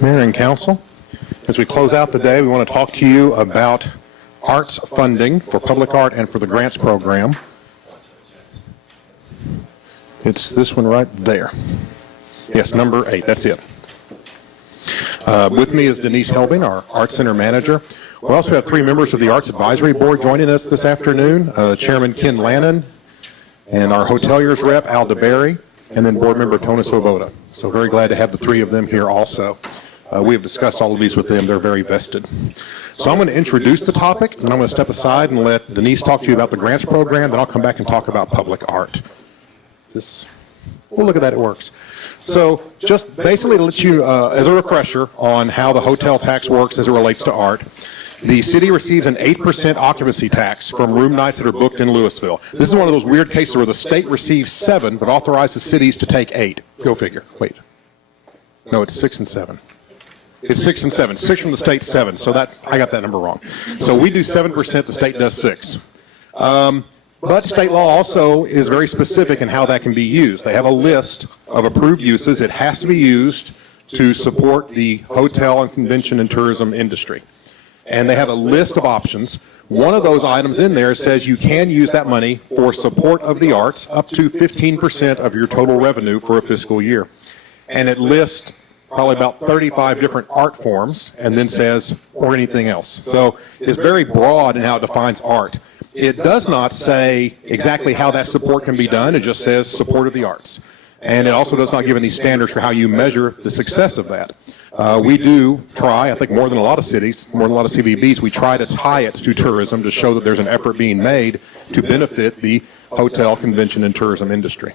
Mayor and Council, as we close out the day, we want to talk to you about arts funding for public art and for the grants program. It's this one right there. Yes, number 8, that's it. With me is Denise Helbing, our Arts Center manager. We also have 3 members of the Arts Advisory Board joining us this afternoon, Chairman Ken Lannon, and our hoteliers rep, Al DeBerry, and then board member Tona Swoboda. So very glad to have the 3 of them here also. We have discussed all of these with them. They're very vested. So I'm going to introduce the topic, and I'm going to step aside and let Denise talk to you about the grants program, then I'll come back and talk about public art. We'll look at that, it works. So just basically to let you, as a refresher on how the hotel tax works as it relates to art, the city receives an 8% occupancy tax from room nights that are booked in Louisville. This is one of those weird cases where the state receives 7 but authorizes cities to take 8. Go figure. Wait. No, it's 6 and 7. It's 6 and 7. 6 from the state, 7. So that I got that number wrong. So we do 7%, the state does 6. But state law also is very specific in how that can be used. They have a list of approved uses. It has to be used to support the hotel and convention and tourism industry. And they have a list of options. One of those items in there says you can use that money for support of the arts up to 15% of your total revenue for a fiscal year. And it lists probably about 35 different art forms and then says, or anything else. So it's very broad in how it defines art. It does not say exactly how that support can be done. It just says support of the arts. And it also does not give any standards for how you measure the success of that. We do try, I think more than a lot of cities, more than a lot of CVBs, we try to tie it to tourism to show that there's an effort being made to benefit the hotel, convention, and tourism industry.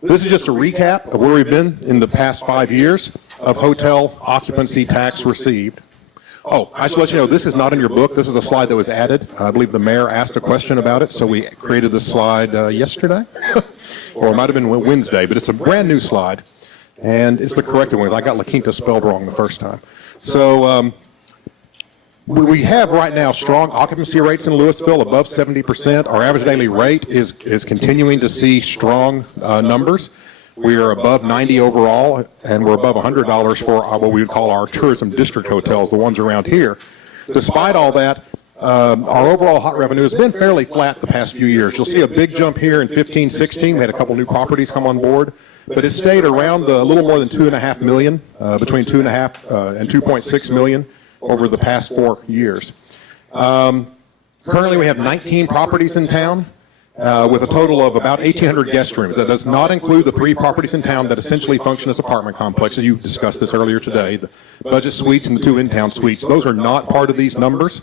This is just a recap of where we've been in the past 5 years of hotel occupancy tax received. Oh, I should let you know, this is not in your book. This is a slide that was added. I believe the mayor asked a question about it, so we created this slide yesterday, or it might have been Wednesday, but it's a brand new slide, and it's the corrected one. I got La Quinta spelled wrong the first time. So we have right now strong occupancy rates in Louisville, above 70%. Our average daily rate is continuing to see strong numbers. We are above 90 overall, and we're above $100 for what we would call our tourism district hotels, the ones around here. Despite all that, our overall hot revenue has been fairly flat the past few years. You'll see a big jump here in 15-16. We had a couple new properties come on board, but it stayed around a little more than $2.5 million, between $2.5 and $2.6 million over the past 4 years. Currently, we have 19 properties in town. With a total of about 1,800 guest rooms. That does not include the 3 properties in town that essentially function as apartment complexes. You discussed this earlier today. The budget suites and the 2 in-town suites. Those are not part of these numbers,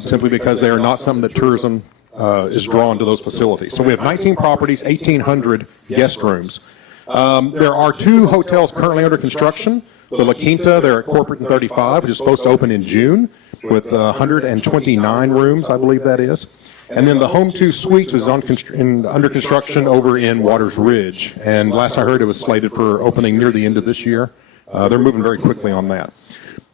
simply because they are not something that tourism is drawn to those facilities. So we have 19 properties, 1,800 guest rooms. There are 2 hotels currently under construction. The La Quinta, they're at Corporate and 35, which is supposed to open in June with 129 rooms, I believe that is. And then the Home 2 Suites is under construction over in Waters Ridge. And last I heard, it was slated for opening near the end of this year. They're moving very quickly on that.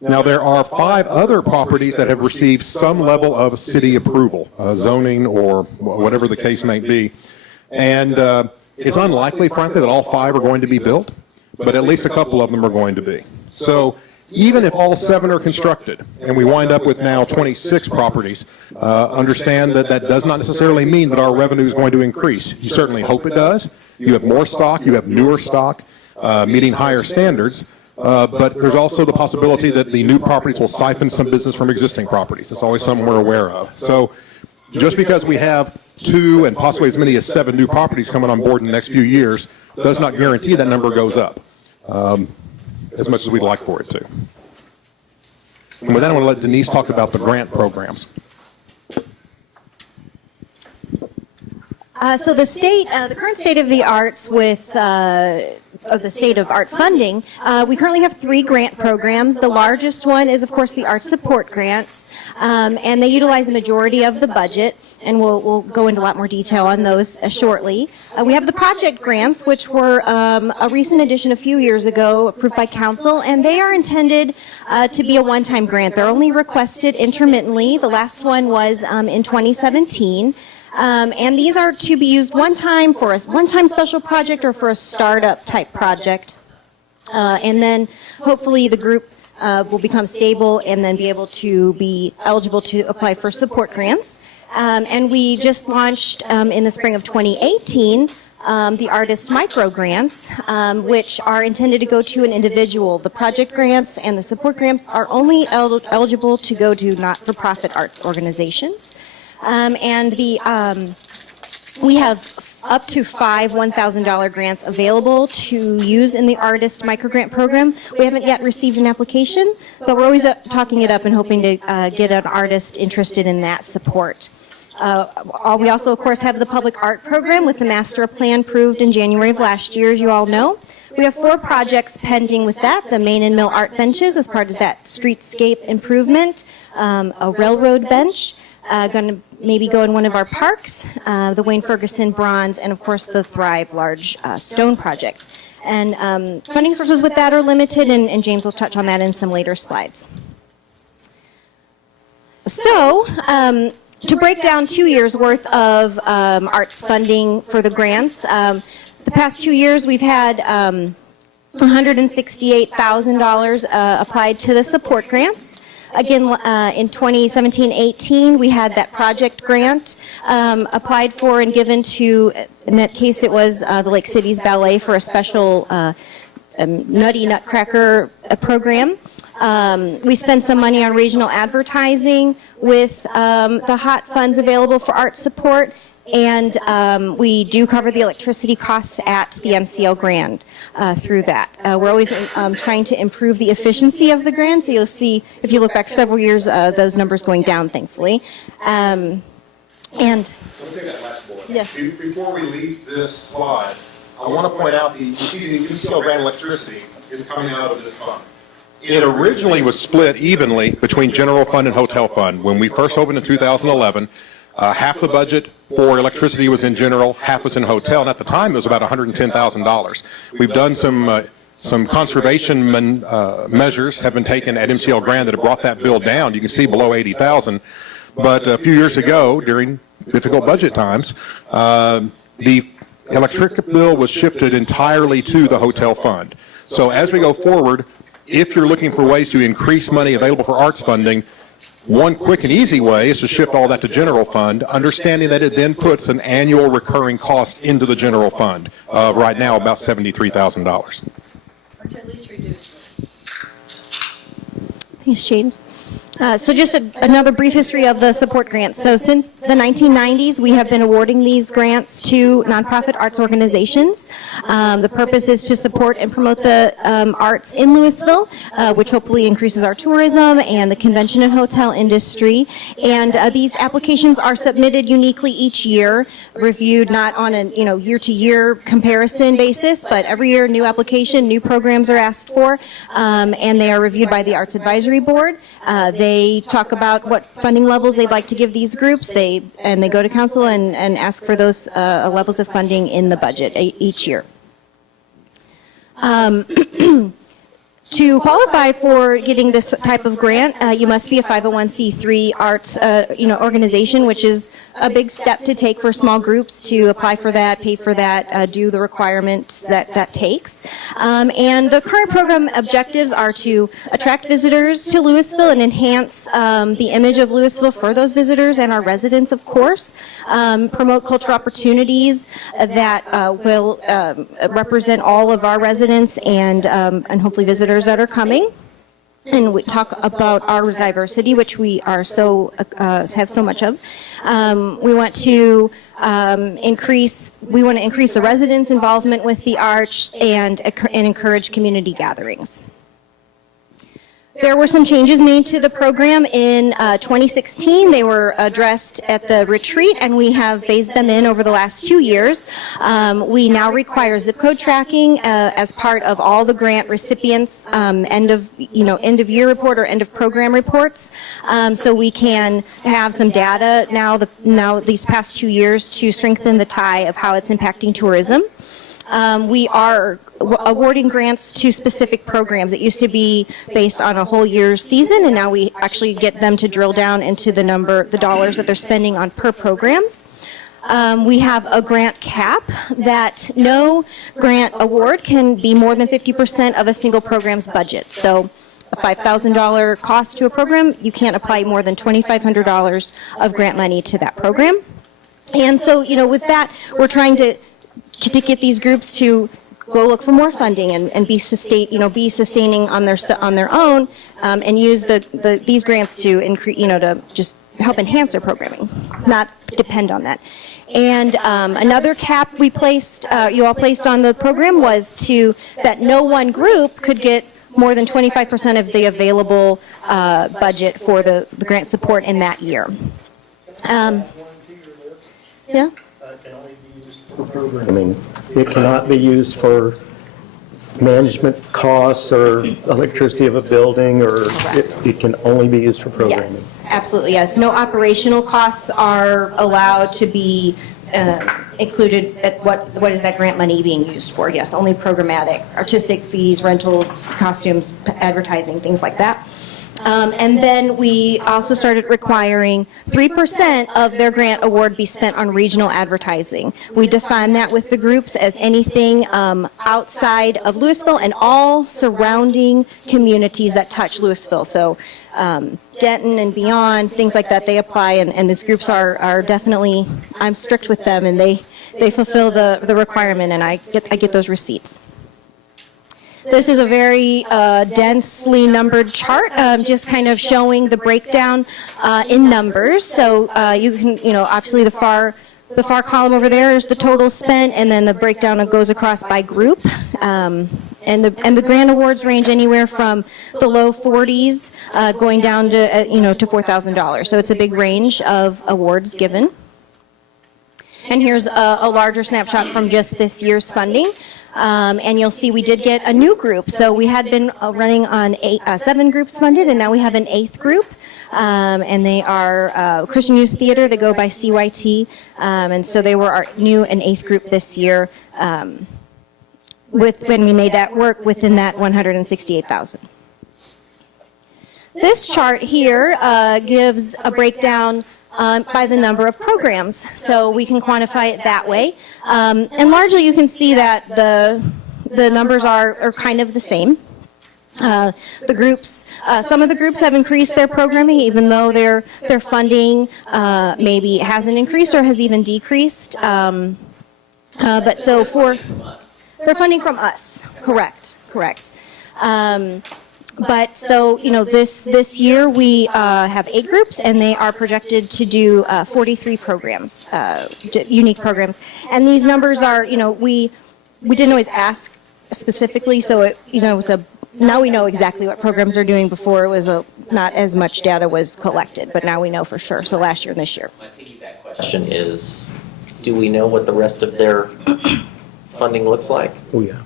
Now, there are 5 other properties that have received some level of city approval, zoning or whatever the case may be. And it's unlikely, frankly, that all 5 are going to be built, but at least a couple of them are going to be. So even if all 7 are constructed, and we wind up with now 26 properties, understand that that does not necessarily mean that our revenue is going to increase. You certainly hope it does. You have more stock, you have newer stock, meeting higher standards, but there's also the possibility that the new properties will siphon some business from existing properties. It's always something we're aware of. So just because we have 2 and possibly as many as 7 new properties coming on board in the next few years does not guarantee that number goes up. As much as we'd like for it to. And with that, I want to let Denise talk about the grant programs. So the current state of the arts with of the state of art funding, we currently have 3 grant programs. The largest one is, of course, the Art Support Grants, and they utilize a majority of the budget, and we'll go into a lot more detail on those shortly. We have the project grants, which were a recent addition a few years ago, approved by council, and they are intended to be a one-time grant. They're only requested intermittently. The last one was in 2017. And these are to be used one time for a one-time special project or for a startup type project. And then hopefully the group will become stable and then be able to be eligible to apply for support grants. And we just launched in the spring of 2018 the Artist Micro Grants, which are intended to go to an individual. The project grants and the support grants are only eligible to go to not-for-profit arts organizations. We have up to 5 $1,000 grants available to use in the Artist Micro Grant Program. We haven't yet received an application, but we're always talking it up and hoping to get an artist interested in that support. We also, of course, have the Public Art Program with the master plan approved in January of last year, as you all know. We have 4 projects pending with that. The Main and Mill Art Benches as part of that streetscape improvement, a railroad bench, going to maybe go in one of our parks, the Wayne Ferguson Bronze, and of course the Thrive Large Stone Project. And funding sources with that are limited, and James will touch on that in some later slides. So, to break down 2 years worth of arts funding for the grants, the past 2 years we've had $168,000 applied to the support grants. Again, in 2017-18, we had that project grant applied for and given to, in that case it was the Lake Cities Ballet for a special Nutty Nutcracker program. We spent some money on regional advertising with the HOT funds available for art support, and we do cover the electricity costs at the MCL grant through that. We're always trying to improve the efficiency of the grant, so you'll see, if you look back several years, those numbers going down, thankfully. And Let me take that last bullet. Yes. Before we leave this slide, I want to point out you see the UCL grant electricity is coming out of this fund. It originally was split evenly between general fund and hotel fund. When we first opened in 2011, half the budget for electricity was in general, half was in hotel, and at the time it was about $110,000. We've done some conservation measures have been taken at MCL Grand that have brought that bill down. You can see below $80,000. But a few years ago, during difficult budget times, the electric bill was shifted entirely to the hotel fund. So as we go forward, if you're looking for ways to increase money available for arts funding, one quick and easy way is to shift all that to general fund, understanding that it then puts an annual recurring cost into the general fund of right now about $73,000. Or to at least reduce it. Thanks, James. So just another brief history of the support grants. So since the 1990s, we have been awarding these grants to nonprofit arts organizations. The purpose is to support and promote the arts in Louisville, which hopefully increases our tourism and the convention and hotel industry. And these applications are submitted uniquely each year, reviewed not on a year-to-year comparison basis, but every year new application, new programs are asked for, and they are reviewed by the Arts Advisory Board. They talk about what funding levels they'd like to give these groups. They go to council and ask for those levels of funding in the budget each year. To qualify for getting this type of grant, you must be a 501c3 arts organization, which is a big step to take for small groups to apply for that, pay for that, do the requirements that takes. And the current program objectives are to attract visitors to Louisville and enhance the image of Louisville for those visitors and our residents, of course. Promote cultural opportunities that will represent all of our residents and hopefully visitors that are coming, and we talk about our diversity, which we are have so much of. We want to increase the residents' involvement with the arts and encourage community gatherings. There were some changes made to the program in 2016. They were addressed at the retreat, and we have phased them in over the last 2 years. We now require zip code tracking as part of all the grant recipients' end of year report or end of program reports, so we can have some data now these past 2 years to strengthen the tie of how it's impacting tourism. We are awarding grants to specific programs. It used to be based on a whole year's season, and now we actually get them to drill down into the dollars that they're spending on per programs. We have a grant cap that no grant award can be more than 50% of a single program's budget. So a $5,000 cost to a program, you can't apply more than $2,500 of grant money to that program. And so, with that, we're trying to get these groups to go look for more funding and be sustaining on their own, and use these grants to increase, to just help enhance their programming, not depend on that. And another cap we placed, you all placed on the program, was that no one group could get more than 25% of the available budget for the grant support in that year. Yeah. Can only be used for programming. It cannot be used for management costs or electricity of a building, or it can only be used for programming. Yes, absolutely, yes. No operational costs are allowed to be included at what is that grant money being used for? Yes, only programmatic, artistic fees, rentals, costumes, advertising, things like that. And then we also started requiring 3% of their grant award be spent on regional advertising. We define that with the groups as anything outside of Louisville and all surrounding communities that touch Louisville. So Denton and beyond, things like that, they apply, and these groups are definitely, I'm strict with them, and they fulfill the requirement, and I get those receipts. This is a very densely numbered chart, just kind of showing the breakdown in numbers. So you can, obviously the far column over there is the total spent, and then the breakdown goes across by group. And the grant awards range anywhere from the low 40s going down to to $4,000. So it's a big range of awards given. And here's a larger snapshot from just this year's funding. And you'll see we did get a new group. So we had been running on 7 groups funded, and now we have an 8th group. And they are Christian Youth Theater. They go by CYT. And so they were our new and 8th group this year, when we made that work within that $168,000. This chart here gives a breakdown by the number of programs, so we can quantify it that way. And largely you can see that the numbers are kind of the same. The groups, some of the groups have increased their programming, even though their funding maybe hasn't increased or has even decreased. But so they're funding from us, correct. But so, this year we have 8 groups, and they are projected to do 43 programs, unique programs. And these numbers are, we didn't always ask specifically, so it, now we know exactly what programs are doing. Before it was not as much data was collected, but now we know for sure. So last year and this year. My piggyback question is, do we know what the rest of their funding looks like? Oh, yeah.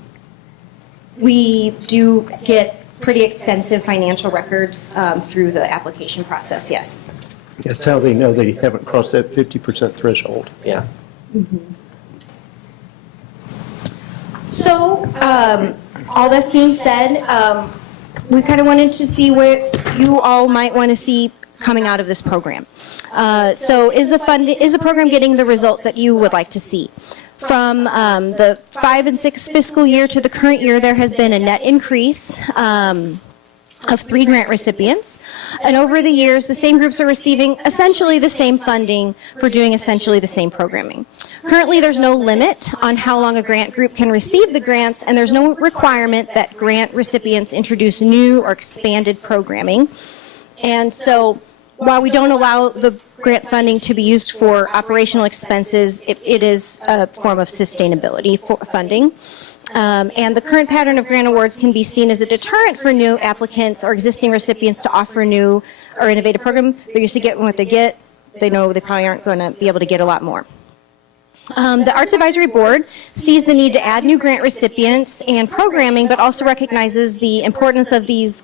We do get pretty extensive financial records through the application process, yes. That's how they know they haven't crossed that 50% threshold. Yeah. So, all this being said, we kind of wanted to see what you all might want to see coming out of this program. So is the program getting the results that you would like to see? From the 5 and 6 fiscal year to the current year, there has been a net increase of 3 grant recipients. And over the years, the same groups are receiving essentially the same funding for doing essentially the same programming. Currently, there's no limit on how long a grant group can receive the grants, and there's no requirement that grant recipients introduce new or expanded programming. And so while we don't allow the grant funding to be used for operational expenses, it is a form of sustainability for funding. And the current pattern of grant awards can be seen as a deterrent for new applicants or existing recipients to offer new or innovative program. They're used to getting what they get. They know they probably aren't going to be able to get a lot more. The Arts Advisory Board sees the need to add new grant recipients and programming, but also recognizes the importance of these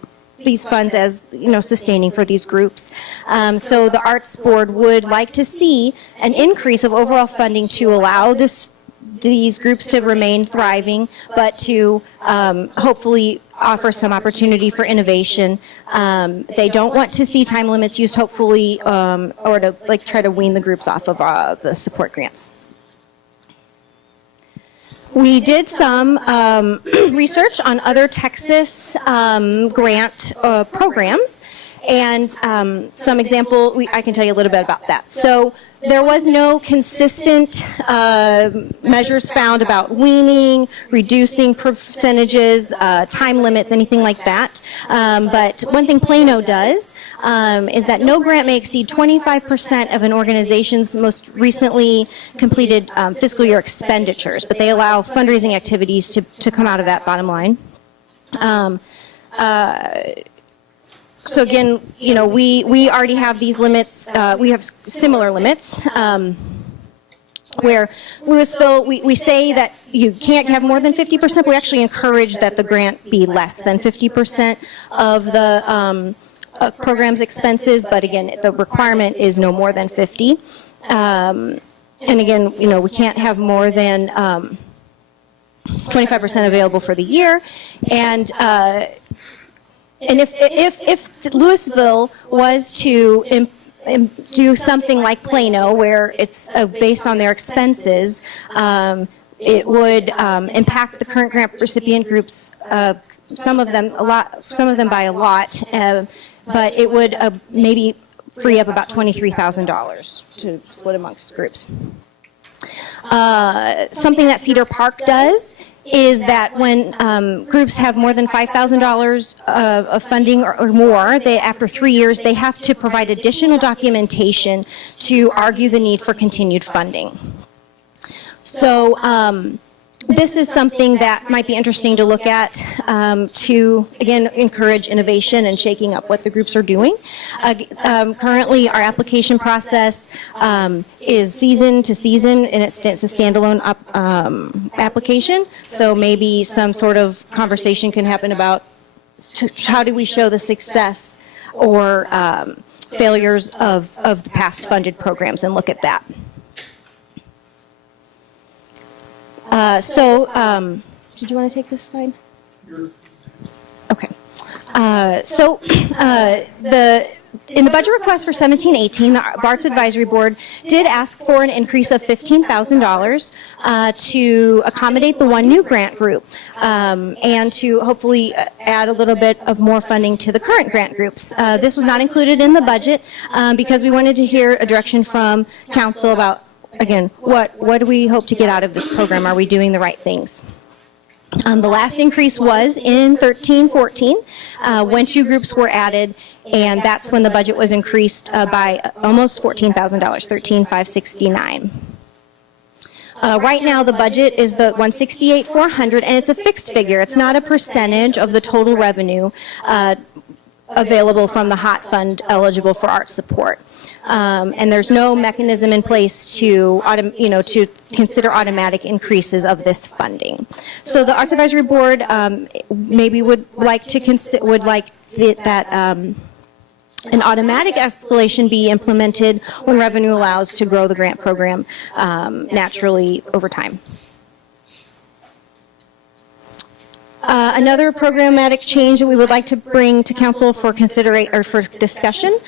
funds as, sustaining for these groups. So the Arts Board would like to see an increase of overall funding to allow these groups to remain thriving, but to hopefully offer some opportunity for innovation. They don't want to see time limits used, hopefully, or to like try to wean the groups off of the support grants. We did some research on other Texas grant programs, and some example, I can tell you a little bit about that. So there was no consistent measures found about weaning, reducing percentages, time limits, anything like that. But one thing Plano does is that no grant may exceed 25% of an organization's most recently completed fiscal year expenditures, but they allow fundraising activities to come out of that bottom line. So again, you know, we already have these limits. We have similar limits. Where Louisville, we say that you can't have more than 50%, but we actually encourage that the grant be less than 50% of the program's expenses. But again, the requirement is no more than 50. And again, you know, we can't have more than 25% available for the year. And if Louisville was to do something like Plano, where it's based on their expenses, it would impact the current grant recipient groups. Some of them by a lot, but it would maybe free up about $23,000 to split amongst groups. Something that Cedar Park does is that when groups have more than $5,000 of funding or more, after 3 years, they have to provide additional documentation to argue the need for continued funding. So this is something that might be interesting to look at to, again, encourage innovation and shaking up what the groups are doing. Currently, our application process is season to season, and it's a standalone application. So maybe some sort of conversation can happen about how do we show the success or failures of the past funded programs and look at that. Did you want to take this slide? Okay. In the budget request for 17-18, the Arts Advisory Board did ask for an increase of $15,000 to accommodate the one new grant group and to hopefully add a little bit of more funding to the current grant groups. This was not included in the budget because we wanted to hear a direction from council about, again, what do we hope to get out of this program? Are we doing the right things? The last increase was in 13-14 when two groups were added, and that's when the budget was increased by almost $14,000, $13,569. Right now, the budget is the $168,400, and it's a fixed figure. It's not a percentage of the total revenue available from the HOT fund eligible for art support. And there's no mechanism in place to consider automatic increases of this funding. So the Arts Advisory Board maybe would like to that an automatic escalation be implemented when revenue allows to grow the grant program naturally over time. Another programmatic change that we would like to bring to council for discussion.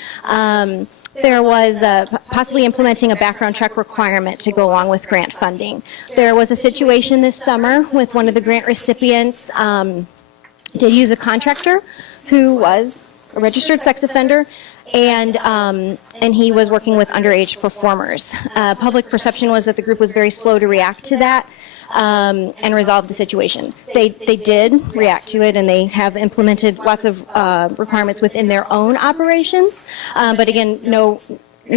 There was possibly implementing a background check requirement to go along with grant funding. There was a situation this summer with one of the grant recipients did use a contractor who was a registered sex offender, and he was working with underage performers. Public perception was that the group was very slow to react to that and resolve the situation. They did react to it, and they have implemented lots of requirements within their own operations. But again, no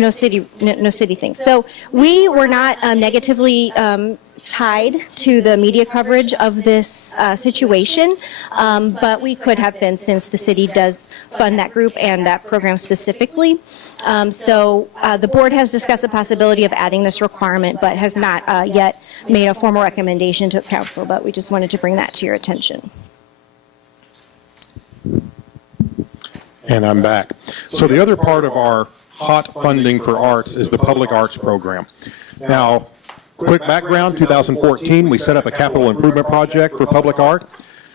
city things. So we were not negatively tied to the media coverage of this situation, but we could have been, since the city does fund that group and that program specifically. The board has discussed the possibility of adding this requirement, but has not yet made a formal recommendation to council, but we just wanted to bring that to your attention. And I'm back. So the other part of our HOT funding for arts is the public arts program. Now, Quick background, 2014, we set up a capital improvement project for public art.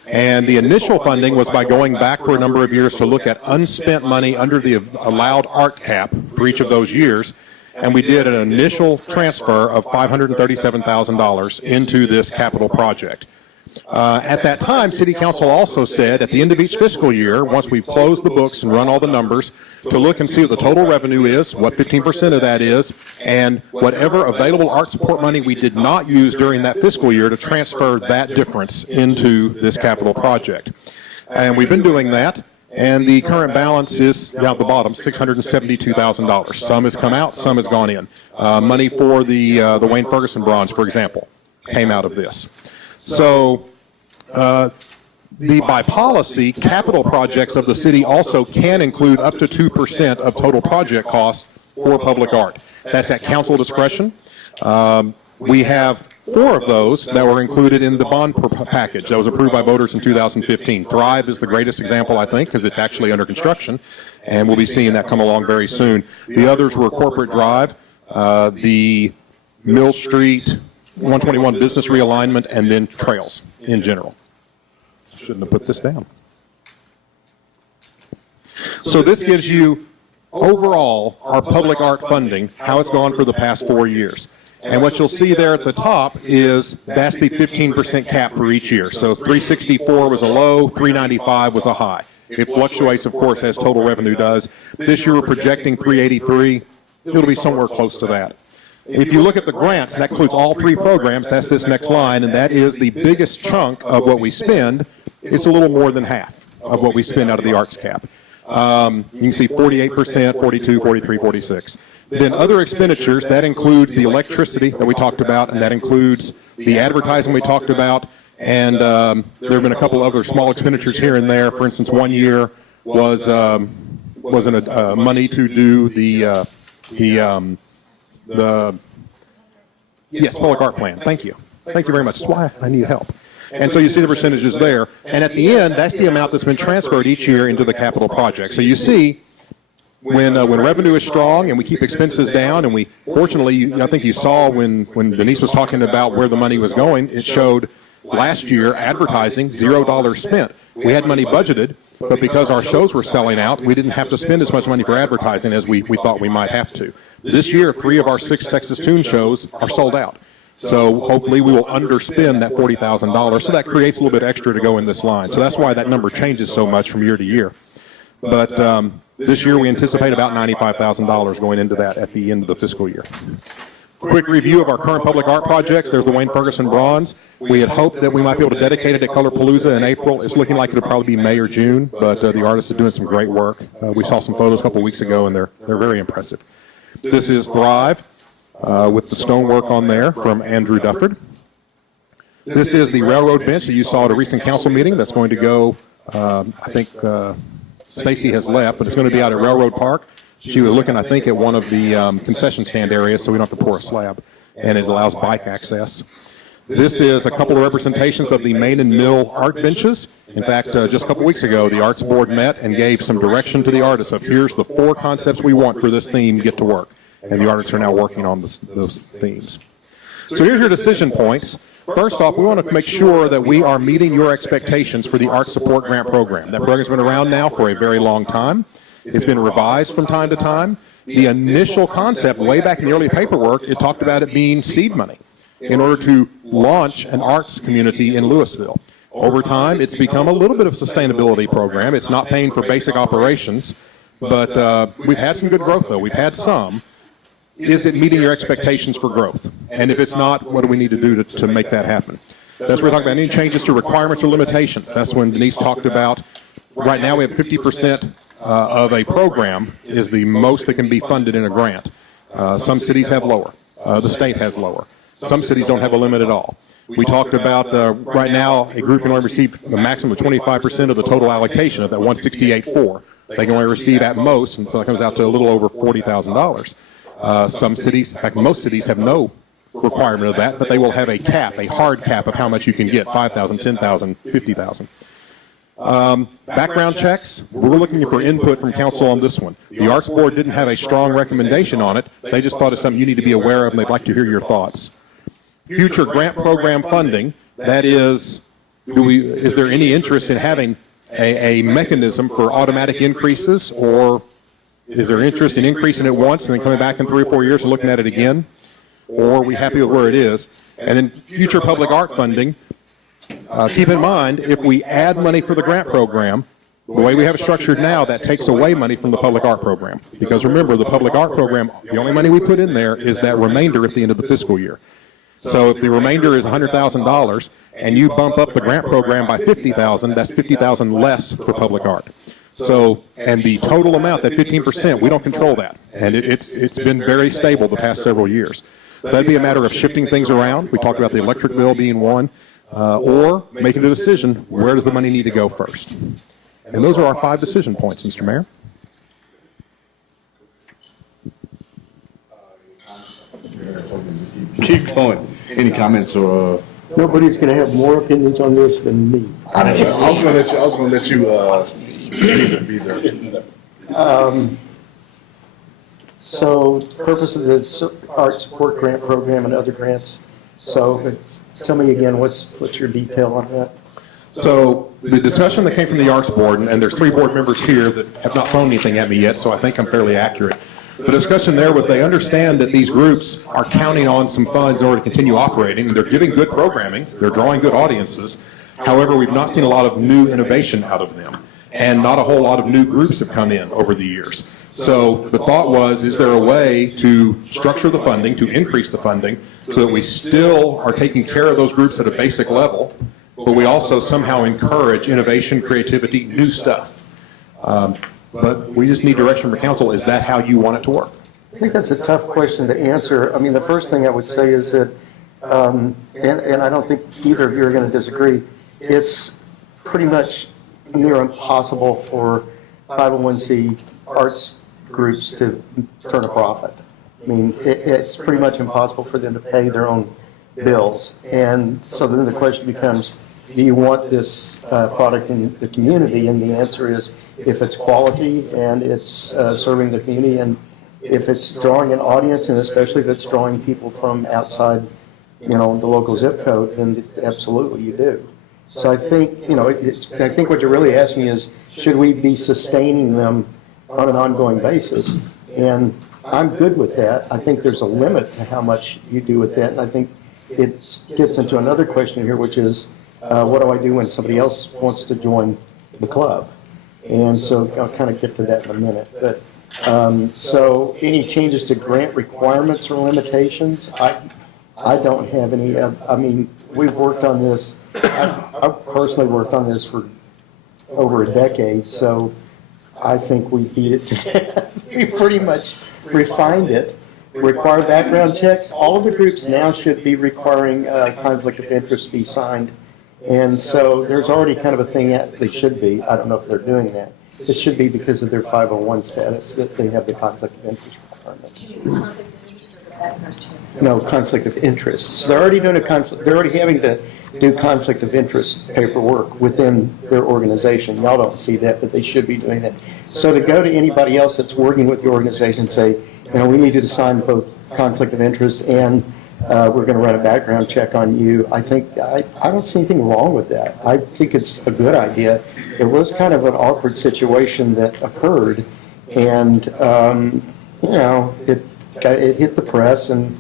And the initial funding was by going back for a number of years to look at unspent money under the allowed art cap for each of those years. And we did an initial transfer of $537,000 into this capital project. At that time, City Council also said at the end of each fiscal year, once we've closed the books and run all the numbers, to look and see what the total revenue is, what 15% of that is, and whatever available art support money we did not use during that fiscal year to transfer that difference into this capital project. And we've been doing that, and the current balance is down at the bottom, $672,000. Some has come out, some has gone in. Money for the Wayne Ferguson Bronze, for example, came out of this. So by policy, capital projects of the city also can include up to 2% of total project costs for public art. That's at council discretion. We have 4 of those that were included in the bond package that was approved by voters in 2015. Thrive is the greatest example, I think, because it's actually under construction, and we'll be seeing that come along very soon. The others were Corporate Drive, the Mill Street 121 business realignment, and then trails in general. Shouldn't have put this down. So this gives you overall our public art funding, how it's gone for the past 4 years. And what you'll see there at the top is that's the 15% cap for each year. So 364 was a low, 395 was a high. It fluctuates, of course, as total revenue does. This year we're projecting 383. It'll be somewhere close to that. If you look at the grants, that includes all 3 programs. That's this next line, and that is the biggest chunk of what we spend. It's a little more than half of what we spend out of the arts cap. You can see 48%, 42, 43, 46. Then other expenditures, that includes the electricity that we talked about, and that includes the advertising we talked about, and there have been a couple other small expenditures here and there. For instance, one year was money to do the public art plan. Thank you. Thank you very much. That's why I need help. And so you see the percentages there. And at the end, that's the amount that's been transferred each year into the capital project. So you see, when revenue is strong and we keep expenses down, and we, fortunately, I think you saw when Denise was talking about where the money was going, it showed last year advertising, $0 spent. We had money budgeted, but because our shows were selling out, we didn't have to spend as much money for advertising as we thought we might have to. This year, 3 of our 6 Texas Tune shows are sold out. So hopefully we will underspend that $40,000. So that creates a little bit extra to go in this line. So that's why that number changes so much from year to year. But this year we anticipate about $95,000 going into that at the end of the fiscal year. Quick review of our current public art projects. There's the Wayne Ferguson Bronze. We had hoped that we might be able to dedicate it at Colorpalooza in April. It's looking like it'll probably be May or June, but the artist is doing some great work. We saw some photos a couple weeks ago, and they're very impressive. This is Thrive with the stonework on there from Andrew Dufford. This is the railroad bench that you saw at a recent council meeting that's going to go, I think Stacy has left, but it's going to be out at Railroad Park. She was looking, I think, at one of the concession stand areas, so we don't have to pour a slab, and it allows bike access. This is a couple of representations of the Main and Mill art benches. In fact, just a couple weeks ago, the Arts Board met and gave some direction to the artists of here's the 4 concepts we want for this theme, get to work. And the artists are now working on those themes. So here's your decision points. First off, we want to make sure that we are meeting your expectations for the Art Support Grant Program. That program's been around now for a very long time. It's been revised from time to time. The initial concept, way back in the early paperwork, it talked about it being seed money in order to launch an arts community in Louisville. Over time, it's become a little bit of a sustainability program. It's not paying for basic operations, but we've had some good growth, though. We've had some. Is it meeting your expectations for growth? And if it's not, what do we need to do to make that happen? That's where we're talking about any changes to requirements or limitations. That's when Denise talked about, right now we have 50% of a program is the most that can be funded in a grant. Some cities have lower. The state has lower. Some cities don't have a limit at all. We talked about right now a group can only receive a maximum of 25% of the total allocation of that 168.4. They can only receive at most, and so it comes out to a little over $40,000. Some cities, in fact, most cities have no requirement of that, but they will have a cap, a hard cap of how much you can get, $5,000, $10,000, $50,000. Background checks, we're looking for input from council on this one. The Arts Board didn't have a strong recommendation on it. They just thought it's something you need to be aware of, and they'd like to hear your thoughts. future grant program funding, that is, is there any interest in having a mechanism for automatic increases, or is there interest in increasing it once and then coming back in 3 or 4 years and looking at it again? Or are we happy with where it is? And then future public art funding, keep in mind, if we add money for the grant program, the way we have it structured now, that takes away money from the public art program. Because remember, the public art program, the only money we put in there is that remainder at the end of the fiscal year. So if the remainder is $100,000 and you bump up the grant program by $50,000, that's $50,000 less for public art. So, and the total amount, that 15%, we don't control that. And it's been very stable the past several years. So that'd be a matter of shifting things around. We talked about the electric bill being one, or making a decision, where does the money need to go first? And those are our 5 decision points, Mr. Mayor. Keep going. Any comments or? Nobody's going to have more opinions on this than me. I was gonna let you be there. So purpose of the art support grant program and other grants. So tell me again, what's your detail on that? So the discussion that came from the Arts Board, and there's 3 board members here that have not thrown anything at me yet, so I think I'm fairly accurate. The discussion there was they understand that these groups are counting on some funds in order to continue operating. They're giving good programming. They're drawing good audiences. However, we've not seen a lot of new innovation out of them, and not a whole lot of new groups have come in over the years. So the thought was, is there a way to structure the funding, to increase the funding, so that we still are taking care of those groups at a basic level, but we also somehow encourage innovation, creativity, new stuff. But we just need direction from council. Is that how you want it to work? I think that's a tough question to answer. I mean, the first thing I would say is that, and I don't think either of you are going to disagree, it's pretty much near impossible for 501c arts groups to turn a profit. I mean, it's pretty much impossible for them to pay their own bills. And so then the question becomes, do you want this product in the community? And the answer is, if it's quality and it's serving the community, and if it's drawing an audience, and especially if it's drawing people from outside, the local zip code, then absolutely you do. So I think, I think what you're really asking is, should we be sustaining them on an ongoing basis? And I'm good with that. I think there's a limit to how much you do with that. And I think it gets into another question here, which is, what do I do when somebody else wants to join the club? And so I'll kind of get to that in a minute. But so any changes to grant requirements or limitations? I don't have any. I mean, we've worked on this. I've personally worked on this for over a decade, so I think we beat it to death. We pretty much refined it. Require background checks. All of the groups now should be requiring conflict of interest be signed. And so there's already kind of a thing that they should be. I don't know if they're doing that. It should be because of their 501 status that they have the conflict of interest requirement. No, conflict of interest. So they're already doing a conflict. They're already having to do conflict of interest paperwork within their organization. Y'all don't see that, but they should be doing that. So to go to anybody else that's working with the organization and say, we need you to sign both conflict of interest and we're going to run a background check on you. I think I don't see anything wrong with that. I think it's a good idea. It was kind of an awkward situation that occurred, and it hit the press, and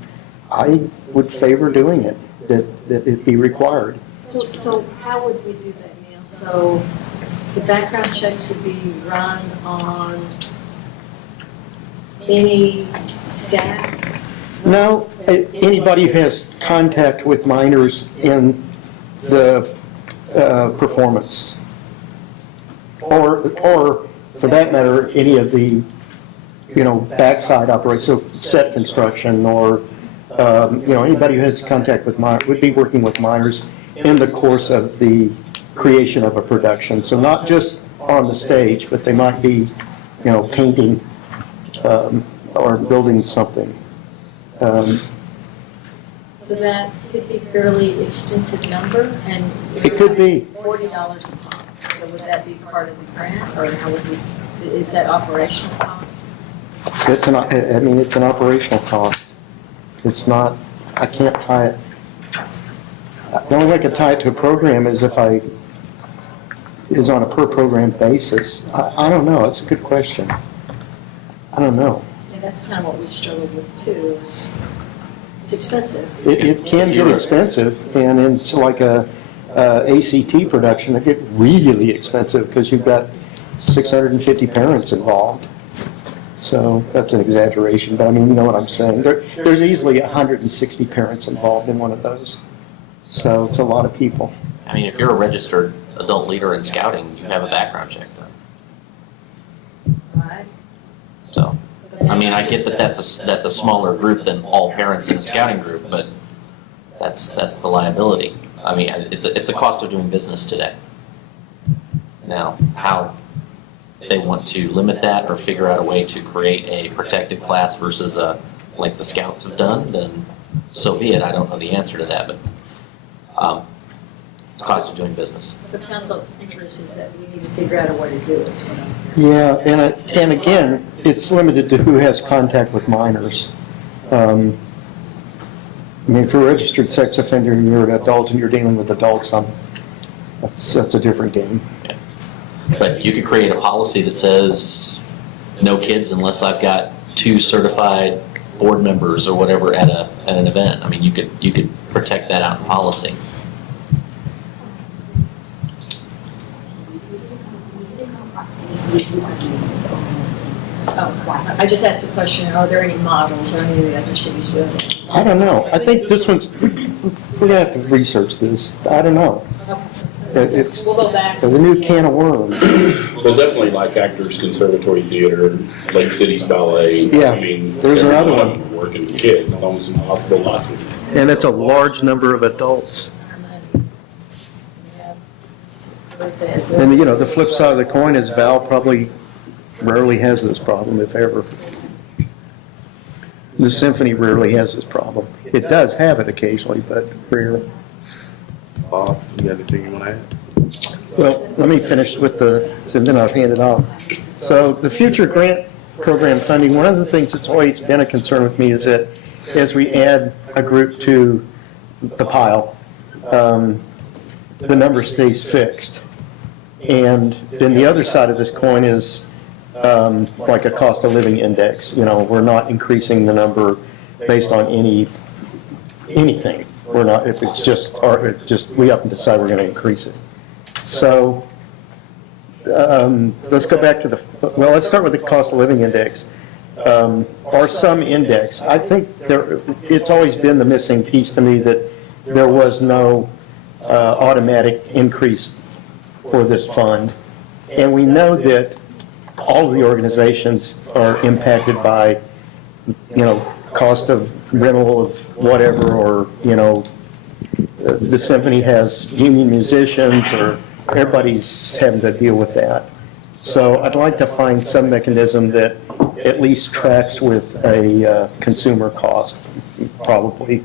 I would favor doing it. That it be required. So how would we do that, Neil? So the background check should be run on any staff? No, anybody who has contact with minors in the performance, or for that matter, any of the backside operations, so set construction, or anybody who has contact with minors would be working with minors in the course of the creation of a production. So not just on the stage, but they might be painting or building something. So that could be a fairly extensive number, and It could be. $40 a pop. So would that be part of the grant, or how would we? Is that operational cost? It's an operational cost. It's not. I can't tie it The only way I could tie it to a program is if I, is on a per program basis. I don't know, it's a good question. I don't know. And that's kind of what we struggled with too. It's expensive. It can get expensive, and it's like a ACT production, it get really expensive because you've got 650 parents involved. So that's an exaggeration, but I mean, you know what I'm saying. There's easily 160 parents involved in one of those. So it's a lot of people. I mean, if you're a registered adult leader in scouting, you have a background check done. Right? So, I mean, I get that that's a smaller group than all parents in a scouting group, but that's the liability. I mean, it's a cost of doing business today. Now, how they want to limit that or figure out a way to create a protected class versus like the Scouts have done, then so be it. I don't know the answer to that, but it's a cost of doing business. So council interest is that we need to figure out a way to do it, is what I'm hearing. Yeah, and again, it's limited to who has contact with minors. I mean, if you're a registered sex offender and you're an adult and you're dealing with adults, that's a different game. But you could create a policy that says no kids unless I've got 2 certified board members or whatever at an event. I mean, you could protect that out in policy. Oh, I just asked a question, are there any models or any of the other cities doing it? I don't know. I think this one's, we're gonna have to research this. I don't know. It's We'll go back. a new can of worms. Well, definitely like Actors Conservatory Theater, Lake Cities Ballet. Yeah, I mean, there's every another of one. them Working with kids, as long as it's impossible not to. And it's a large number of adults. And, you know, the flip side of the coin is Val probably rarely has this problem, if ever. The symphony rarely has this problem. It does have it occasionally, but rare. Bob, you got anything you want to add? Well, let me finish with and then I'll hand it off. So the future grant program funding, one of the things that's always been a concern with me is that as we add a group to the pile, the number stays fixed. And then the other side of this coin is like a cost of living index. You know, we're not increasing the number based on anything. We're not, if it's just, we up and decide we're going to increase it. So let's go back to let's start with the cost of living index. Or some index. I think it's always been the missing piece to me that there was no automatic increase for this fund. And we know that all of the organizations are impacted by, you know, cost of rental of whatever, or, you know, the symphony has union musicians, or everybody's having to deal with that. So I'd like to find some mechanism that at least tracks with a consumer cost, probably.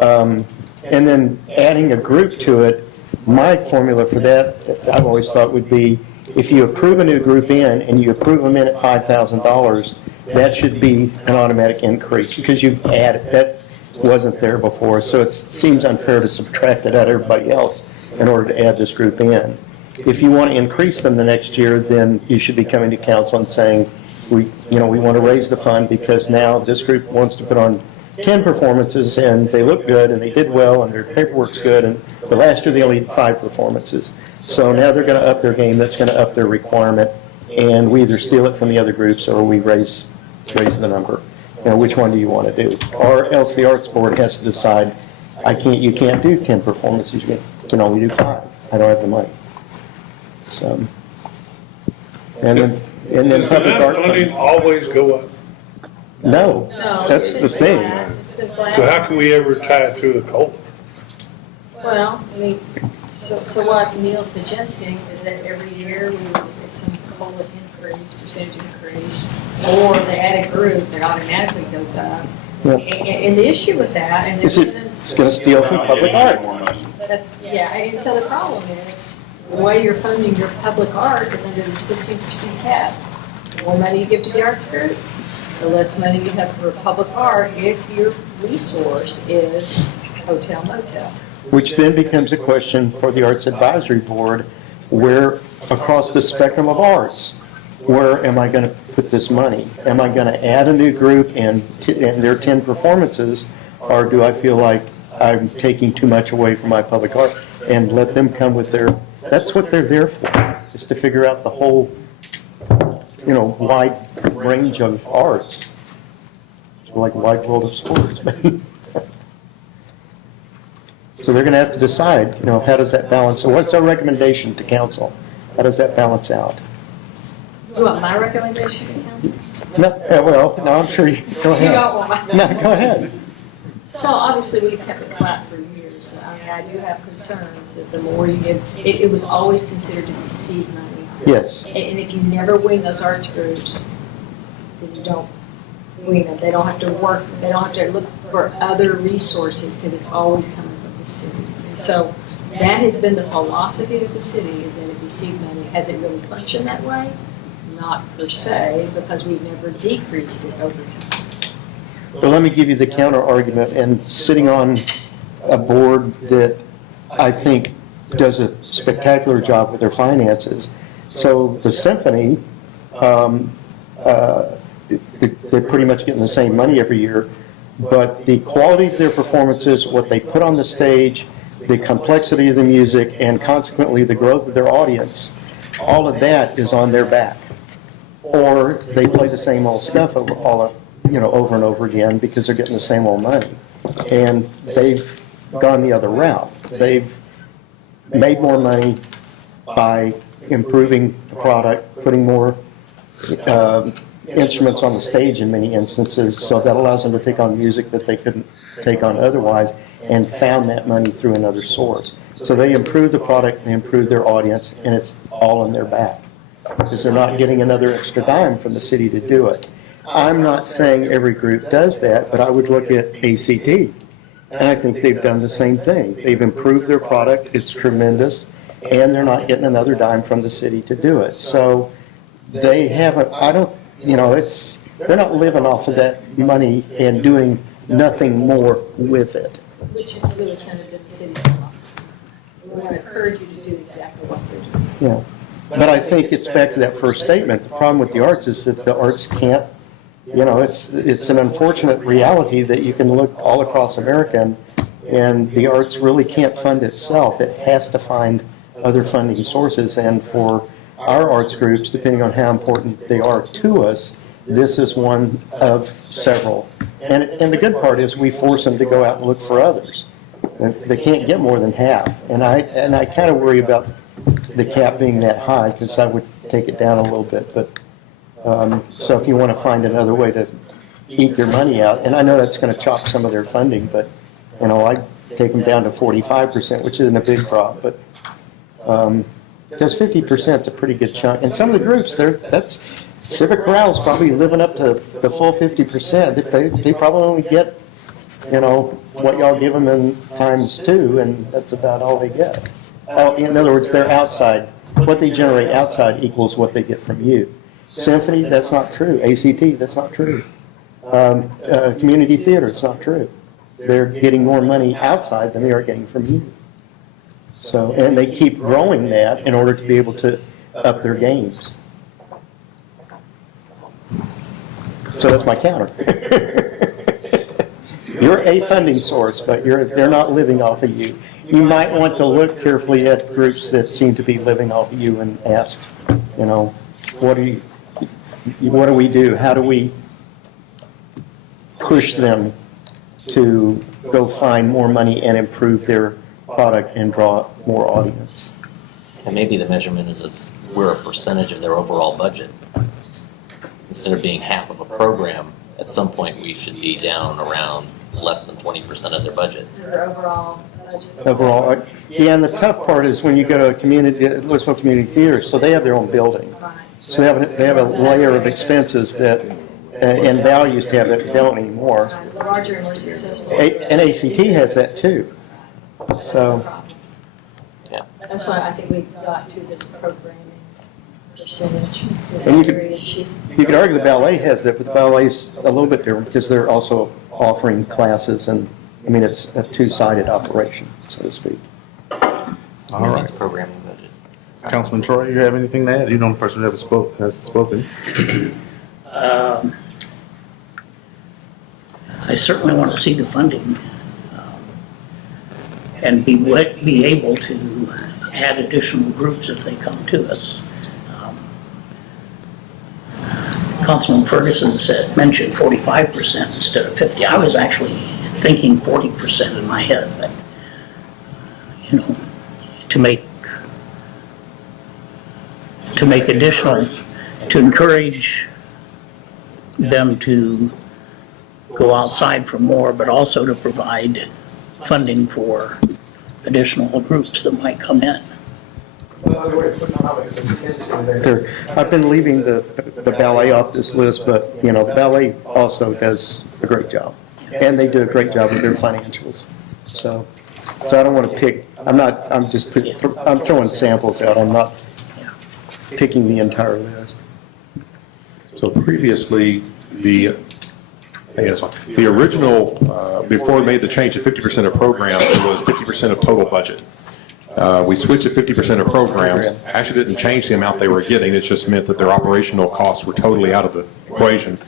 And then adding a group to it, my formula for that, I've always thought would be, if you approve a new group in and you approve them in at $5,000, that should be an automatic increase because you've added, that wasn't there before. So it seems unfair to subtract it out of everybody else in order to add this group in. If you want to increase them the next year, then you should be coming to council and saying, we want to raise the fund because now this group wants to put on 10 performances and they look good and they did well and their paperwork's good, and but last year they only did 5 performances. So now they're going to up their game, that's going to up their requirement, and we either steal it from the other groups or we raise the number. Now, which one do you want to do? Or else the arts board has to decide, you can't do 10 performances, you can only do 5. I don't have the money. So, and then public art funding always go up. No, No, that's the thing. It's been flat. So how can we ever tie it to the COLA? Well, I mean, so what Neil's suggesting is that every year we would get some COLA increase, percentage increase, or they add a group that automatically goes up. Yeah. And the issue with that, and Is it's going to steal from public art. and so the problem is, the way you're funding your public art is under this 15% cap. The more money you give to the arts group, the less money you have for public art if your resource is hotel motel. which then becomes a question for the Arts Advisory Board, where, across the spectrum of arts, where am I going to put this money? Am I going to add a new group and their 10 performances, or do I feel like I'm taking too much away from my public art and let them come with their, that's what they're there for, just to figure out the whole, wide range of arts. It's like a wide world of sports. So they're going to have to decide, how does that balance? So what's our recommendation to council? How does that balance out? You want my recommendation to council? No, I'm sure you, go You ahead. don't want my. No, go ahead. So obviously, we've kept it flat for years. I mean, I do have concerns that the more you give, it was always considered to be seed money. Yes. And if you never win those arts groups, then you don't win them. They don't have to work, they don't have to look for other resources because it's always coming from the city. And so that has been the philosophy of the city, is that it be seed money. Has it really functioned that way? Not per se, because we've never decreased it over time. But let me give you the counter argument, and sitting on a board that I think does a spectacular job with their finances. So the symphony, they're pretty much getting the same money every year, but the quality of their performances, what they put on the stage, the complexity of the music, and consequently the growth of their audience, all of that is on their back. Or they play the same old stuff over and over again because they're getting the same old money. And they've gone the other route. They've made more money by improving the product, putting more instruments on the stage in many instances, so that allows them to take on music that they couldn't take on otherwise, and found that money through another source. So they improve the product, they improve their audience, and it's all on their back, because they're not getting another extra dime from the city to do it. I'm not saying every group does that, but I would look at ACT, and I think they've done the same thing. They've improved their product, it's tremendous, and they're not getting another dime from the city to do it. So they haven't, they're not living off of that money and doing nothing more with it. Which is really kind of just the city's philosophy. We want to encourage you to do exactly what they're doing. Yeah. But I think it's back to that first statement. The problem with the arts is that the arts can't, it's an unfortunate reality that you can look all across America and the arts really can't fund itself. It has to find other funding sources. And for our arts groups, depending on how important they are to us, this is one of several. And the good part is we force them to go out and look for others. They can't get more than half. And I kind of worry about the cap being that high, because I would take it down a little bit. But so if you want to find another way to eke your money out, and I know that's going to chop some of their funding, but I'd take them down to 45%, which isn't a big drop, but because 50% is a pretty good chunk. And some of the groups, that's Civic Chorale's probably living up to the full 50%. They probably only get what y'all give them in times 2, and that's about all they get. In other words, they're outside. What they generate outside equals what they get from you. Symphony, that's not true. ACT, that's not true. Community theater, it's not true. They're getting more money outside than they are getting from you. So, and they keep growing that in order to be able to up their games. So that's my counter. You're a funding source, but they're not living off of you. You might want to look carefully at groups that seem to be living off of you and ask, what do we do? How do we push them to go find more money and improve their product and draw more audience? And maybe the measurement is we're a percentage of their overall budget. Instead of being half of a program, at some point we should be down around less than 20% of their budget. Their overall budget. Overall, yeah, and the tough part is when you go to a Louisville Community Theater, so they have their own building. Right. So they have a layer of expenses that, and values to have that we don't anymore. The larger and more successful. And ACT has that too. That's the So, problem. Yeah. That's why I think we got to this programming percentage. This And you could- area sheet. you could argue the ballet has that, but the ballet's a little bit different because they're also offering classes and I mean, it's a two-sided operation, so to speak. All right. It's programming budget. Councilman Troy, you have anything to add? You're the only person who hasn't spoken. I certainly want to see the funding and be able to add additional groups if they come to us. Councilman Ferguson mentioned 45% instead of 50. I was actually thinking 40% in my head, but, you know, to make additional, to encourage them to go outside for more, but also to provide funding for additional groups that might come in. I've been leaving the ballet off this list, but, you know, the ballet also does a great job. And they do a great job with their financials. So I don't want to pick, I'm throwing samples out. I'm not picking the entire list. So previously, the original, before we made the change to 50% of programs, it was 50% of total budget. We switched to 50% of programs. Actually didn't change the amount they were getting. It just meant that their operational costs were totally out of the equation.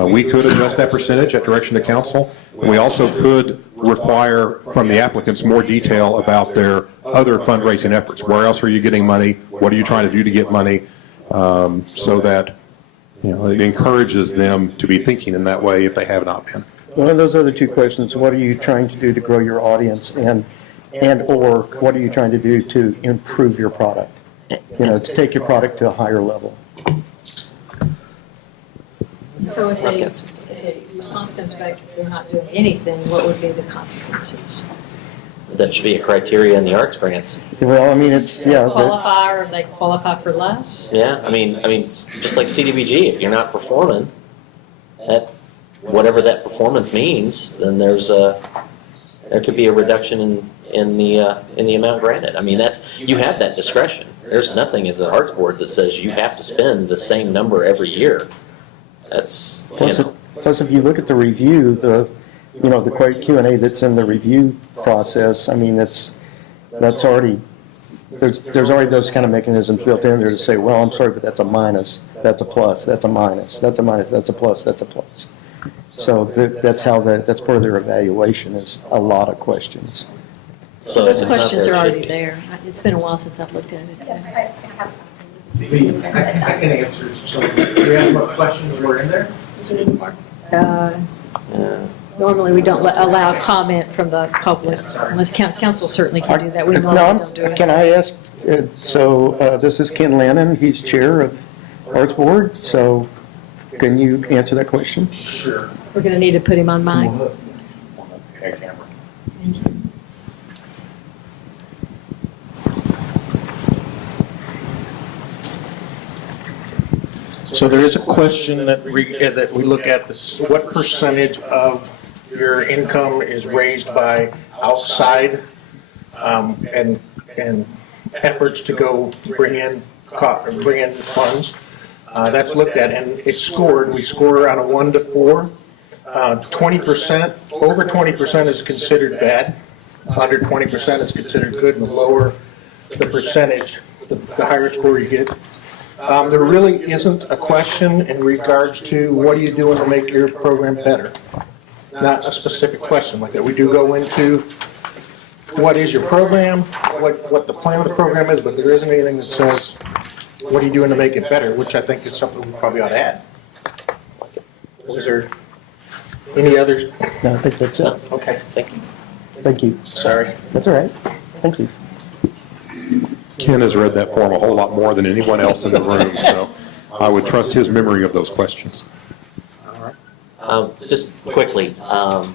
We could adjust that percentage at direction of council. We also could require from the applicants more detail about their other fundraising efforts. Where else are you getting money? What are you trying to do to get money? So that, you know, it encourages them to be thinking in that way if they have not been. One of those other two questions, what are you trying to do to grow your audience and/or what are you trying to do to improve your product? You know, to take your product to a higher level. So if the response comes back, if they're not doing anything, what would be the consequences? That should be a criteria in the arts grants. Well, I mean, it's, yeah. Qualify, or they qualify for less? Yeah, I mean, just like CDBG, if you're not performing, whatever that performance means, then there could be a reduction in the amount granted. I mean, you have that discretion. There's nothing as an arts board that says you have to spend the same number every year. That's, Plus, if you look at the review, the Q&A that's in the review process, I mean, that's already, there's already those kind of mechanisms built in there to say, well, I'm sorry, but that's a minus, that's a plus, that's a minus, that's a minus, that's a plus, that's a plus. So that's that's part of their evaluation, is a lot of questions. So those if it's not questions there, are it should already be. there. It's been a while since I've looked at it. I can answer some. Do you have more questions were in there? Normally, we don't allow comment from the public, unless council certainly can do that. We normally don't do it. Can I ask, this is Ken Lannon, he's chair of Arts Board, so can you answer that question? Sure. We're going to need to put him on mic. So there is a question that we look at, this, what percentage of your income is raised by outside and efforts to go bring in funds. That's looked at and it's scored. We score on a 1 to 4. 20%, over 20% is considered bad. Under 20% is considered good, and the lower the percentage, the higher score you get. There really isn't a question in regards to what are you doing to make your program better. Not a specific question like that. We do go into what is your program, what the plan of the program is, but there isn't anything that says what are you doing to make it better, which I think is something we probably ought to add. Is there any others? No, I think that's it. Okay, Thank you. Thank you. sorry. That's all right. Thank you. Ken has read that form a whole lot more than anyone else in the room, so I would trust his memory of those questions. Just quickly, I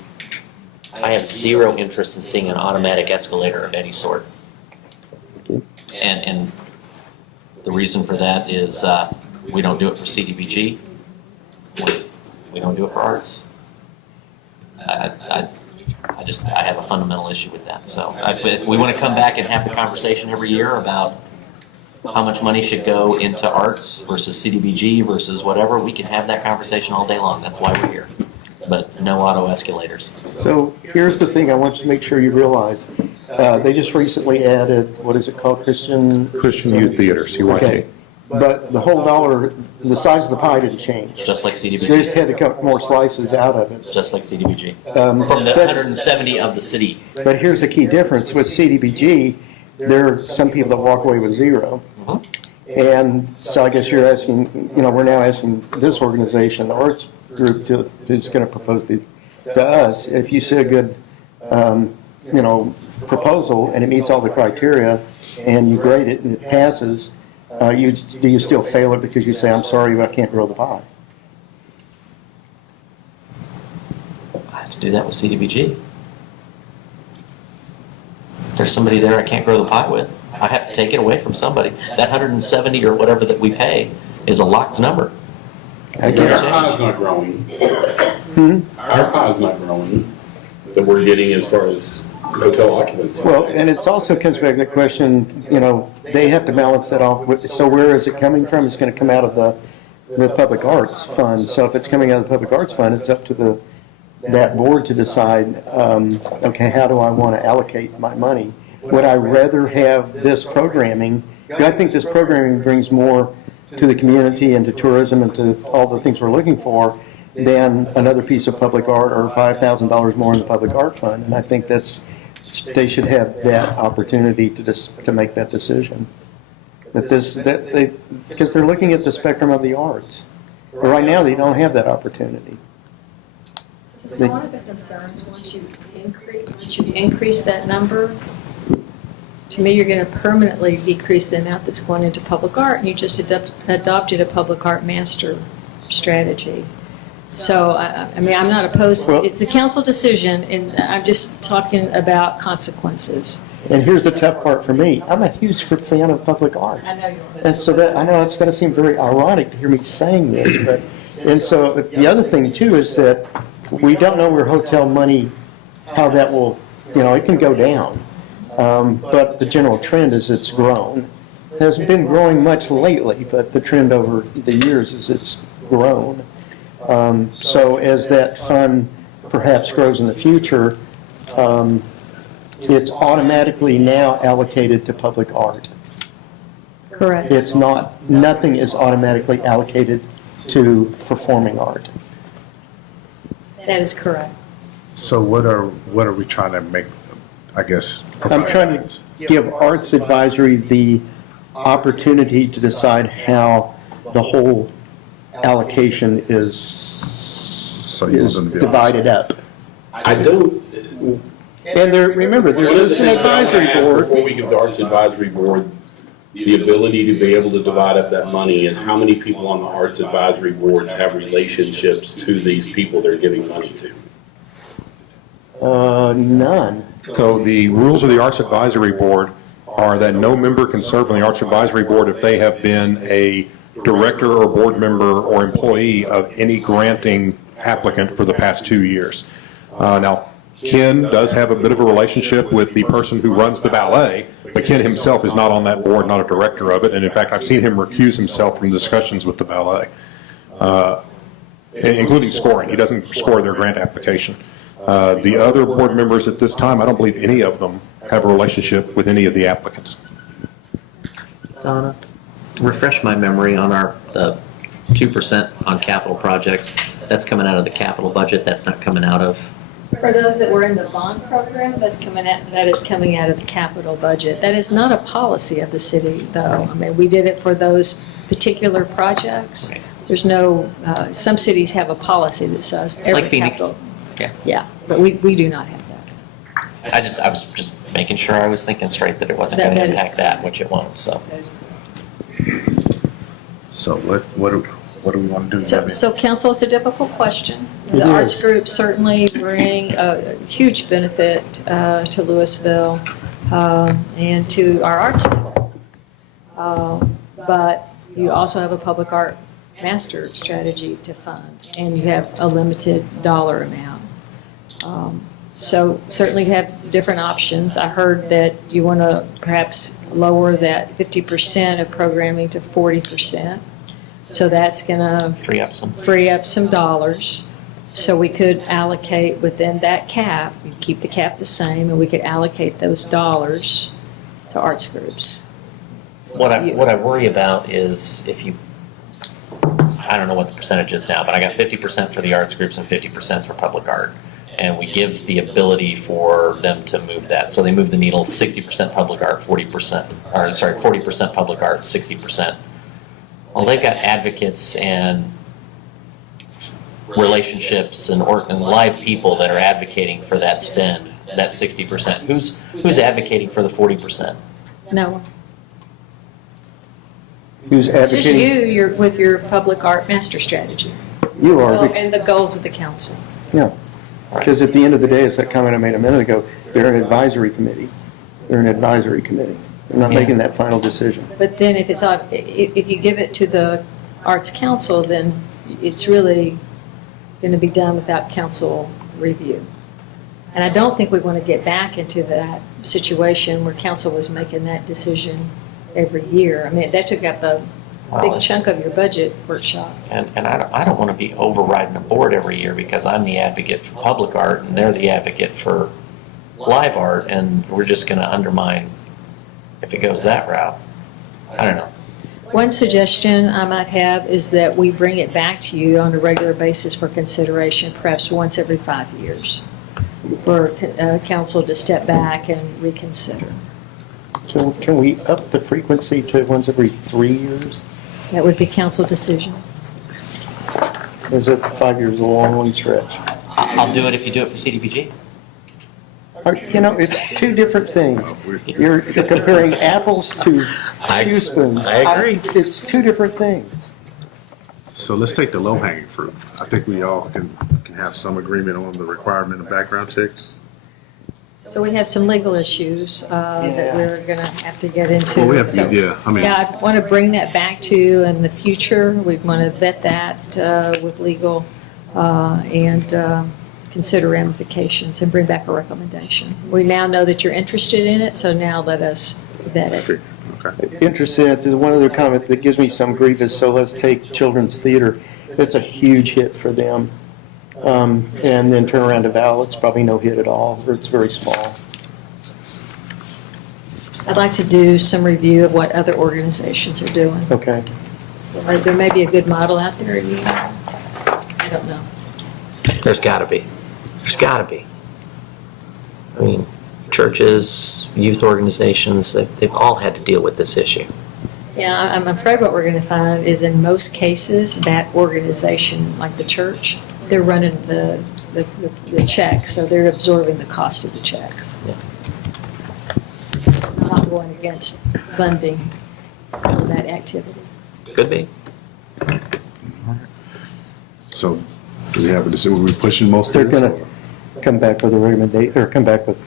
have zero interest in seeing an automatic escalator of any sort. And the reason for that is we don't do it for CDBG. We don't do it for arts. I have a fundamental issue with that. So if we want to come back and have the conversation every year about how much money should go into arts versus CDBG versus whatever, we can have that conversation all day long. That's why we're here. but no auto escalators. So here's the thing I want you to make sure you realize. They just recently added, what is it called, Christian? Christian Youth Theater, CYT. Okay. But the whole dollar, the size of the pie didn't change. Just like So they just CDBG, had to cut more slices out of it. just like CDBG. Um, From the that's- 170 of the city. But here's the key difference. With CDBG, there are some people that walk away with zero. Mhm. And so I guess you're asking, we're now asking this organization, the arts group, who's going to propose to us, if you see a good, proposal and it meets all the criteria and you grade it and it passes, do you still fail it because you say, I'm sorry, I can't grow the pie? I have to do that with CDBG. There's somebody there I can't grow the pie with. I have to take it away from somebody. That 170 or whatever that we pay is a locked number. I Our guess. pie's not growing. Our pie's not growing that we're getting as far as hotel occupancy. Well, and it also comes back to the question, they have to balance that off. So where is it coming from? It's going to come out of the Public Arts Fund. So if it's coming out of the Public Arts Fund, it's up to that board to decide, okay, how do I want to allocate my money? Would I rather have this programming? I think this programming brings more to the community and to tourism and to all the things we're looking for than another piece of public art or $5,000 more in the Public Art Fund. And I think they should have that opportunity to make that decision. Because they're looking at the spectrum of the arts. But right now, they don't have that opportunity. So one of the concerns, once you increase that number, to me, you're going to permanently decrease the amount that's going into public art, and you just adopted a public art master strategy. So, I'm not opposed, Well- it's a council decision, and I'm just talking about consequences. And here's the tough part for me. I'm a huge fan of public art. I know you're. And so I know it's going to seem very ironic to hear me saying this, and so the other thing too is that we don't know where hotel money, how that will, it can go down. But the general trend is it's grown. It hasn't been growing much lately, but the trend over the years is it's grown. So as that fund perhaps grows in the future, it's automatically now allocated to public art. Correct. It's not, nothing is automatically allocated to performing art. That is correct. So what are we trying to make, I guess? I'm trying to give Arts Advisory the opportunity to decide how the whole allocation is So you want them to be divided up. I don't. And remember, there is an advisory board. Before we give the Arts Advisory Board the ability to be able to divide up that money is how many people on the Arts Advisory Boards have relationships to these people they're giving money to? None. So the rules of the Arts Advisory Board are that no member can serve on the Arts Advisory Board if they have been a director or board member or employee of any granting applicant for the past 2 years. Now, Ken does have a bit of a relationship with the person who runs the ballet, but Ken himself is not on that board, not a director of it, and in fact, I've seen him recuse himself from discussions with the ballet, including scoring. He doesn't score their grant application. The other board members at this time, I don't believe any of them have a relationship with any of the applicants. Donna, refresh my memory on our 2% on capital projects. That's coming out of the capital budget. That's not coming out of. For those that were in the bond program, that is coming out of the capital budget. That is not a policy of the city, though. I mean, we did it for those particular projects. There's no, some cities have a policy that says every Like Phoenix. capital. Yeah. Yeah, but we do not have that. I was just making sure I was thinking straight that it wasn't going to That is impact that, which it won't, so. So what do we want to do? So council, it's a difficult question. It The arts is. groups certainly bring a huge benefit to Louisville and to our arts. But you also have a public art master strategy to fund, and you have a limited dollar amount. So certainly you have different options. I heard that you want to perhaps lower that 50% of programming to 40%. So that's going to Free up some. free up some dollars. So we could allocate within that cap, we keep the cap the same, and we could allocate those dollars to arts groups. What I worry about is if you, I don't know what the percentage is now, but I got 50% for the arts groups and 50% for public art. And we give the ability for them to move that. So they move the needle 60% public art, 40% public art, 60%. Well, they've got advocates and relationships and live people that are advocating for that spend, that 60%. Who's advocating for the 40%? No one. Who's Just advocating? you're with your public art master strategy. You are. And the goals of the council. Yeah. Because at the end of the day, it's that comment I made a minute ago, they're an advisory committee. They're an advisory committee. They're not Yeah. making that final decision. But then if you give it to the arts council, then it's really going to be done without council review. And I don't think we want to get back into that situation where council was making that decision every year. I mean, that took up a big chunk of your budget workshop. And I don't want to be overriding a board every year because I'm the advocate for public art and they're the advocate for live art, and we're just going to undermine if it goes that route. I don't know. One suggestion I might have is that we bring it back to you on a regular basis for consideration, perhaps once every 5 years, for council to step back and reconsider. So can we up the frequency to once every 3 years? That would be council decision. Is it 5 years a long stretch? I'll do it if you do it for CDBG. You know, it's two different things. You're comparing apples to shoe spoons. I agree. It's two different things. So let's take the low hanging fruit. I think we all can have some agreement on the requirement of background checks. So we have some legal issues that we're going to have to get into. Well, we have So- to, yeah, I mean. Yeah, I want to bring that back to you in the future. We want to vet that with legal and consider ramifications and bring back a recommendation. We now know that you're interested in it, so now let us vet it. Okay. Interested, there's one other comment that gives me some grief is, so let's take children's theater. It's a huge hit for them. And then turn around to Val, it's probably no hit at all, or it's very small. I'd like to do some review of what other organizations are doing. Okay. There may be a good model out there. I don't know. There's got to be. There's got to be. I mean, churches, youth organizations, they've all had to deal with this issue. Yeah, I'm afraid what we're going to find is in most cases, that organization, like the church, they're running the checks, so they're absorbing the cost of the checks. Yeah. I'm not going against funding for that activity. Could be. So do we have a decision? Were we pushing most They're of this? going to come back with a recommendation, or come back with,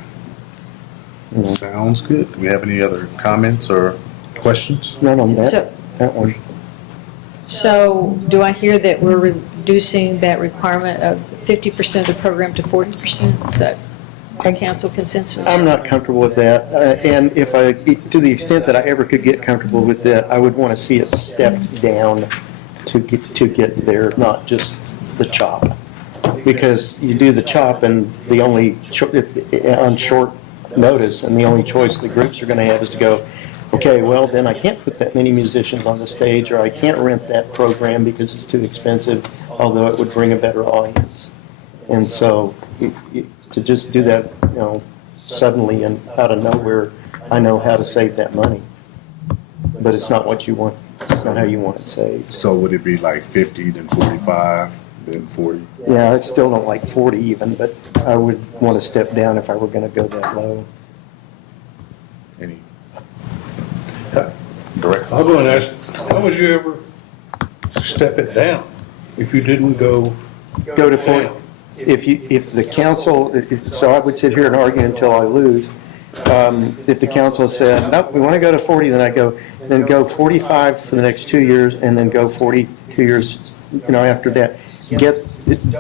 you know, Sounds good. Do we have any other comments or questions? not on So- that one. So do I hear that we're reducing that requirement of 50% of the program to 40%? Is that council consensus? I'm not comfortable with that, and if I, to the extent that I ever could get comfortable with that, I would want to see it stepped down to get there, not just the chop. Because you do the chop and the only, on short notice, and the only choice the groups are going to have is to go, okay, well, then I can't put that many musicians on the stage, or I can't rent that program because it's too expensive, although it would bring a better audience. And so, to just do that, you know, suddenly and out of nowhere, I know how to save that money. But it's not what you want, it's not how you want it saved. So would it be like 50, then 45, then 40? Yeah, I still don't like 40 even, but I would want to step down if I were going to go that low. Any? Direct. I'm going to ask, how would you ever step it down if you didn't go? Go to 40. If the council, so I would sit here and argue until I lose. If the council said, nope, we want to go to 40, then go 45 for the next 2 years, and then go 42 years, you know, after that.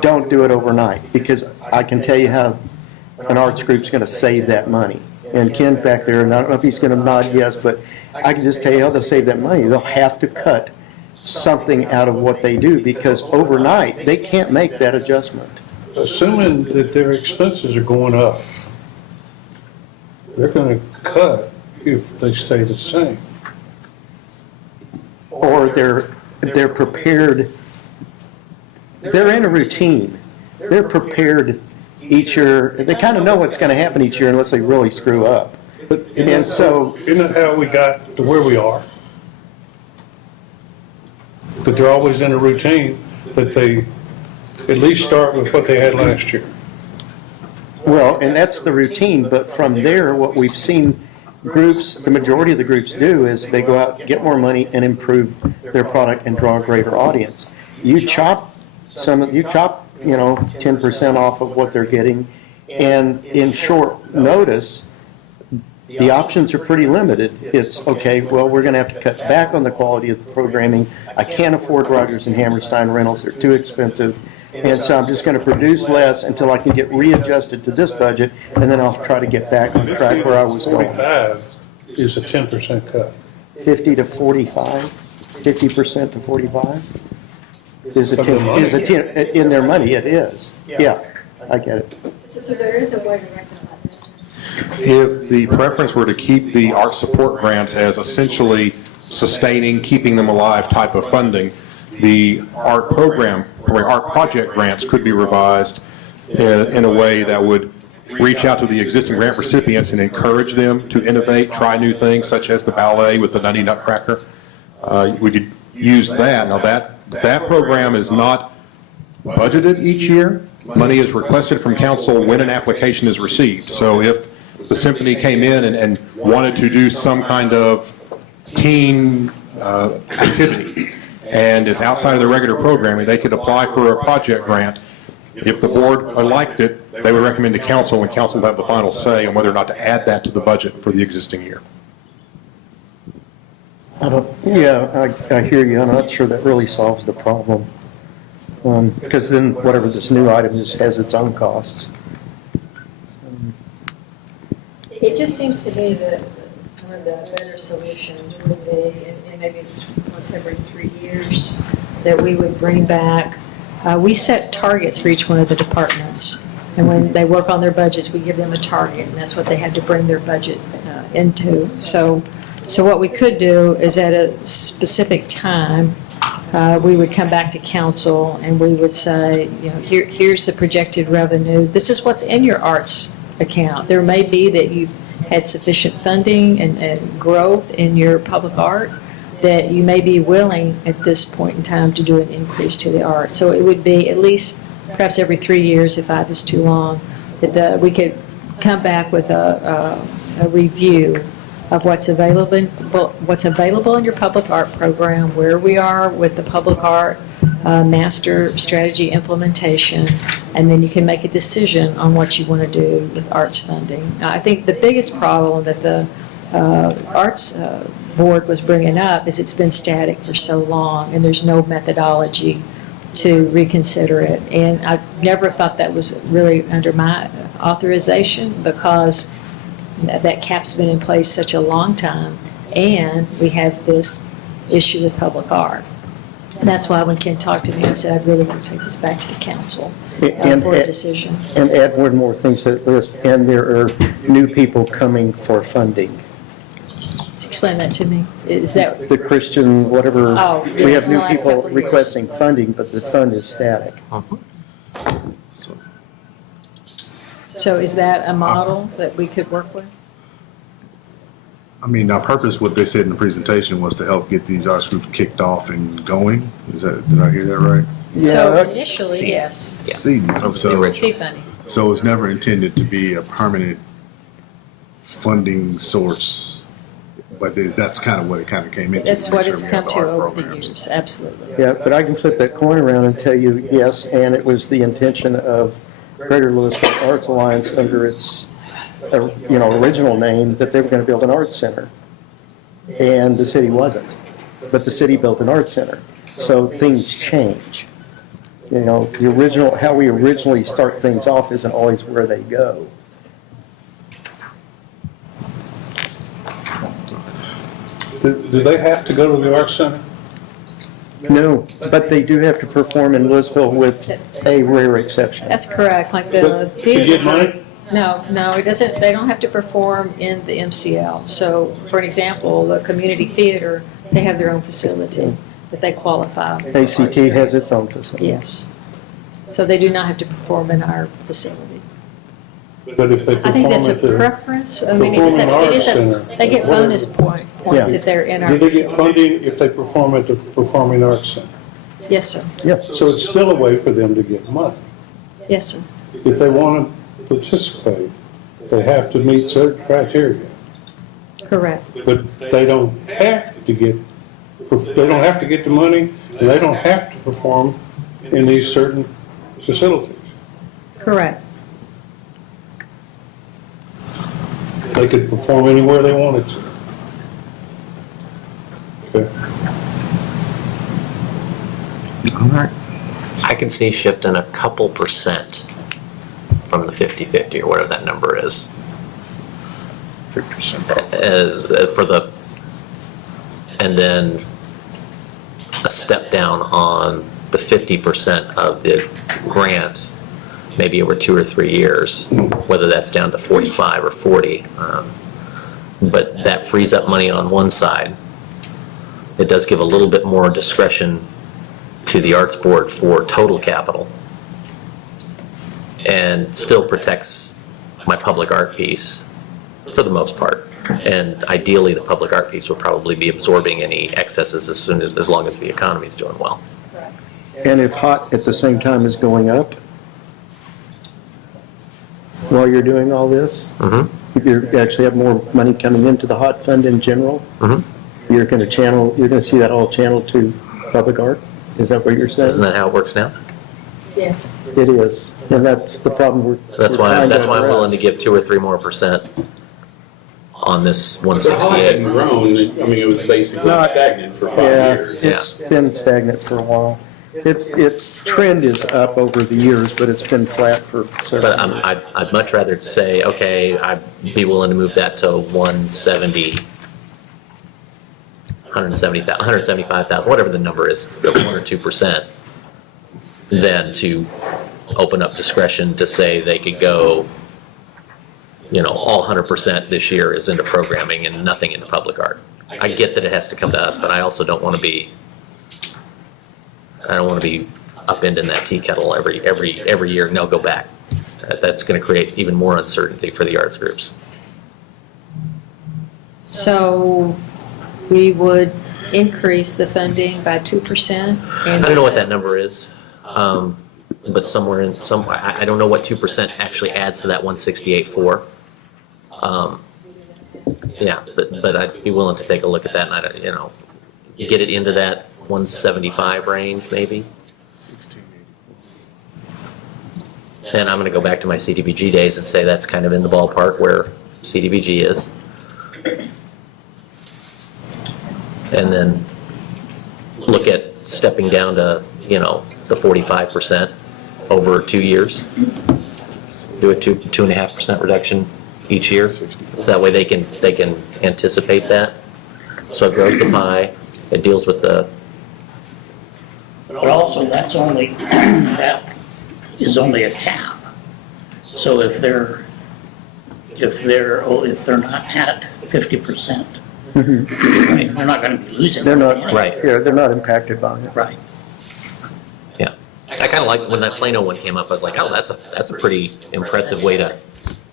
Don't do it overnight, because I can tell you how an arts group's going to save that money. And Ken back there, and I don't know if he's going to nod yes, but I can just tell you how they'll save that money. They'll have to cut something out of what they do, because overnight, they can't make that adjustment. Assuming that their expenses are going up, they're gonna cut if they stay the same. Or they're prepared, they're in a routine. They're prepared each year, they kind of know what's going to happen each year unless they really screw up. But And so, isn't that how we got to where we are? But they're always in a routine that they at least start with what they had last year. well, and that's the routine, but from there, what we've seen groups, the majority of the groups do is they go out, get more money, and improve their product and draw a greater audience. You chop 10% off of what they're getting, and in short notice, the options are pretty limited. It's, okay, well, we're going to have to cut back on the quality of the programming. I can't afford Rogers and Hammerstein rentals, they're too expensive. And so I'm just going to produce less until I can get readjusted to this budget, and then I'll try to get back on track where I was going. 45 is a 10% cut. 50 to 45, 50% to 45? Is a 10, in their money, it is. Yeah, I get it. So there is a way to rectify that. If the preference were to keep the art support grants as essentially sustaining, keeping them alive type of funding, the art project grants could be revised in a way that would reach out to the existing grant recipients and encourage them to innovate, try new things, such as the ballet with the Nutty Nutcracker. We could use that. Now, that program is not budgeted each year. Money is requested from council when an application is received. So if the symphony came in and wanted to do some kind of teen activity and is outside of the regular programming, they could apply for a project grant. If the board liked it, they would recommend to council, and council would have the final say on whether or not to add that to the budget for the existing year. Yeah, I hear you. I'm not sure that really solves the problem. Because then whatever this new item just has its own costs. It just seems to me that one of the better solutions would be, and maybe it's once every 3 years, that we would bring back, we set targets for each one of the departments. And when they work on their budgets, we give them a target, and that's what they have to bring their budget into. So what we could do is at a specific time, we would come back to council and we would say, here's the projected revenue. This is what's in your arts account. There may be that you've had sufficient funding and growth in your public art that you may be willing at this point in time to do an increase to the art. So it would be at least perhaps every 3 years, if 5 is too long, that we could come back with a review of what's available in your public art program, where we are with the public art master strategy implementation, and then you can make a decision on what you want to do with arts funding. I think the biggest problem that the arts board was bringing up is it's been static for so long, and there's no methodology to reconsider it. And I never thought that was really under my authorization, because that cap's been in place such a long time, and we have this issue with public art. And that's why when Ken talked to me, I said, I really want to take this back to the council for a decision. And add one more thing to this, and there are new people coming for funding. Explain that to me. Is that, The Christian, whatever, Oh, we yes, have in the new last people couple of years. requesting funding, but the fund is static. so is that a model that we could work with? I mean, our purpose, what they said in the presentation, was to help get these arts groups kicked off and going. Did I hear that right? So Yeah, initially, yes. Yeah. Seeding. So Seed funding. it's never intended to be a permanent funding source, but that's kind of what it kind of came into. That's make what sure it's we come have to art over the programs. years, absolutely. Yeah, but I can flip that coin around and tell you, yes, and it was the intention of Greater Lewisville Arts Alliance under its, original name, that they were going to build an arts center. And the city wasn't. But the city built an arts center. So things change. How we originally start things off isn't always where they go. Do they have to go to the arts center? No, but they do have to perform in Louisville with a rare exception. That's correct, like the But to theater. get money? No, it doesn't, they don't have to perform in the MCL. So, for an example, the community theater, they have their own facility, but they qualify. for arts ACT has grants. its own facility. Yes. So they do not have to perform in our facility. But if they I perform think that's a at the, preference. I mean, it is Performing a, Arts Center. they get bonus points Yeah. if they're in our do they get facility. funding if they perform at the Performing Arts Center? Yes, sir. Yeah. So it's still a way for them to get money. Yes, sir. If they want to participate, they have to meet certain criteria. Correct. But they don't have to get the money, and they don't have to perform in these certain facilities. Correct. They could perform anywhere they wanted to. Okay. I can see shifting a couple percent from the 50/50 or whatever that number is. 50%. As for the, and then a step down on the 50% of the grant, maybe over 2 or 3 years, whether that's down to 45 or 40. But that frees up money on one side. It does give a little bit more discretion to the Arts Board for total capital, and still protects my public art piece for the most part. And ideally, the public art piece will probably be absorbing any excesses as long as the economy is doing well. And if HOT at the same time is going up, while you're doing all this, you actually have more money coming into the HOT fund in general, you're going to see that all channeled to public art? Is that what you're saying? Isn't that how it works now? Yes. It is, and that's the problem we're That's we're why trying to I'm willing to address. give 2 or 3 more percent on this The HOT hadn't 168. grown, I mean, it was basically Not- stagnant for 5 Yeah, years. it's been stagnant for a while. Its trend is up over the years, but it's been flat for several But years. I'd much rather say, okay, I'd be willing to move that to 170, 170,000, 175,000, whatever the number is, 1 or 2%, than to open up discretion to say they could go, all 100% this year is into programming and nothing into public art. I get that it has to come to us, but I also don't want to be upending that tea kettle every year, no, go back. That's going to create even more uncertainty for the arts groups. So we would increase the funding by 2%. I don't know what that number is, but somewhere, I don't know what 2% actually adds to that 168.4. Yeah, but I'd be willing to take a look at that and get it into that 175 range maybe. And I'm going to go back to my CDBG days and say that's kind of in the ballpark where CDBG is. And then look at stepping down to, the 45% over 2 years. Do a 2.5% reduction each year. So that way they can anticipate that. So it grows the pie, it deals with the, But also, that is only a cap. So if they're not at 50%, they're not gonna be losing. They're not, money. Right. yeah, they're not impacted by it. Right. yeah. I kind of like when that Plano one came up, I was like, oh, that's a pretty impressive way to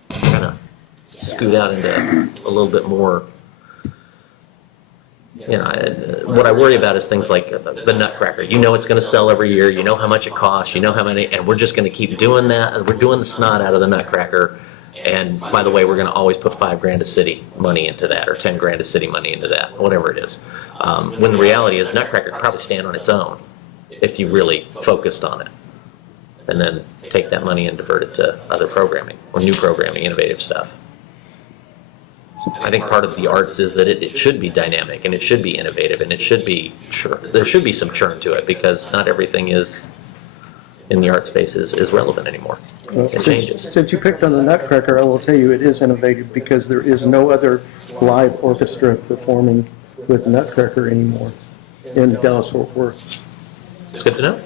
kind of scoot out into a little bit more. What I worry about is things like the Nutcracker. It's going to sell every year. You know how much it costs. You know how many, and we're just going to keep doing that. And we're doing the snot out of the Nutcracker. And by the way, we're going to always put $5,000 a city money into that, or $10,000 a city money into that, whatever it is. When the reality is, Nutcracker could probably stand on its own if you really focused on it, and then take that money and divert it to other programming or new programming, innovative stuff. I think part of the arts is that it should be dynamic and it should be innovative and it should be there should be some churn to it, because not everything is in the art space is relevant anymore. It changes. Since you picked on the Nutcracker, I will tell you it is innovative because there is no other live orchestra performing with the Nutcracker anymore. in Dallas-Fort Worth. It's good to know.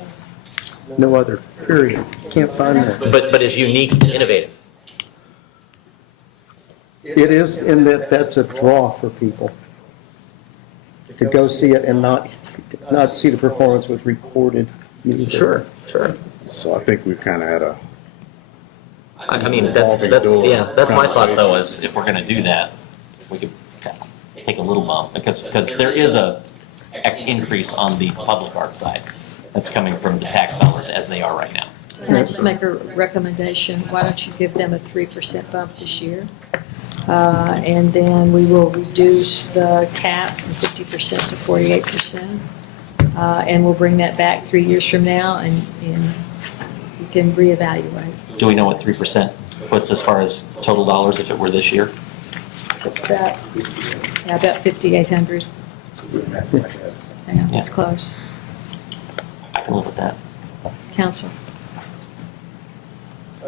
No other, period. Can't find that. But is unique and innovative. It is in that that's a draw for people to go see it and not see the performance with recorded music. Sure. So I think we've kind of had a, I mean, that's my thought though, is if we're gonna do that, we could take a little bump, because there is a increase on the public art side that's coming from the tax dollars as they are right now. Can I just make a recommendation? Why don't you give them a 3% bump this year? And then we will reduce the cap from 50% to 48%. And we'll bring that back 3 years from now, and you can reevaluate. Do we know what 3% puts as far as total dollars if it were this year? So about 5,800. Yeah, it's close. I can live with that. Council?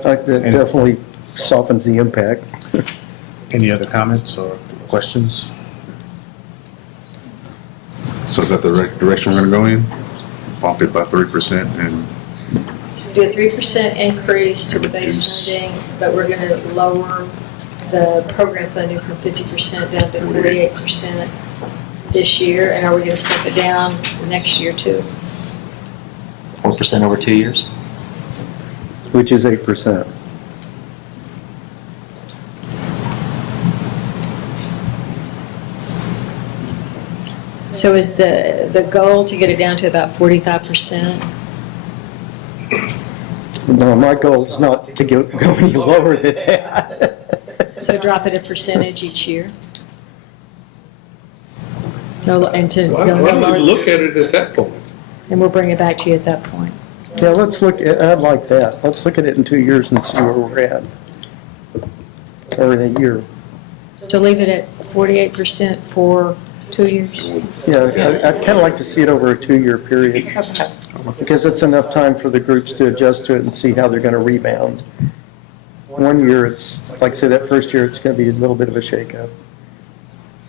That definitely softens the impact. any other comments or questions? So is that the direction we're gonna go in? Bump it by 3% and Do a 3% increase to the base funding, but we're going to lower the program funding from 50% down to 48% this year. And are we going to step it down next year too? 4% over 2 years? Which is 8%. So is the goal to get it down to about 45%? No, my goal is not to go any lower than that. So drop it a percentage each year? No, and to Why go no don't we lower, look at it at that point? and we'll bring it back to you at that point. Yeah, let's look at, I'd like that. Let's look at it in 2 years and see where we're at. Or in a year. So leave it at 48% for 2 years? Yeah, I'd kind of like to see it over a 2-year period. Because it's enough time for the groups to adjust to it and see how they're going to rebound. 1 year, it's, like say that first year, it's going to be a little bit of a shakeup.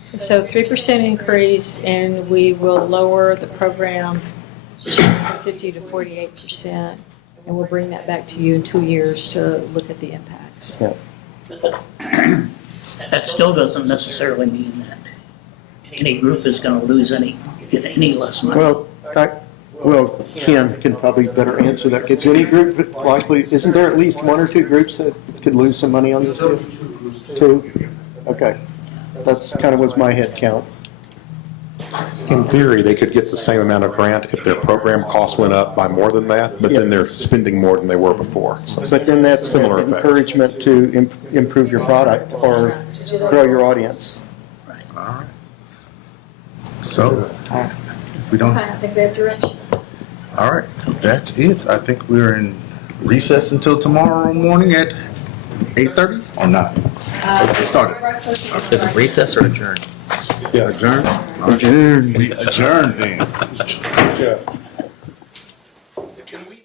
So 3% increase, and we will lower the program from 50 to 48%, and we'll bring that back to you in 2 years to look at the impacts. Yeah. That still doesn't necessarily mean that any group is gonna get any less money. Well, Ken can probably better answer that. Is any group likely, isn't there at least 1 or 2 groups that could lose some money on this deal? 2? Okay. That's kind of was my head count. In theory, they could get the same amount of grant if their program costs went up by more than that, but then they're spending more than they were before. So But then that's Similar an effect. encouragement to improve your product or grow your audience. all right. So if we don't, Okay, I think we have direction. all right, that's it. I think we're in recess until tomorrow morning at 8:30 or not? We started. Is it recess or adjourn? Yeah, Adjourn? Adjourn. We adjourn then. good job. Can we?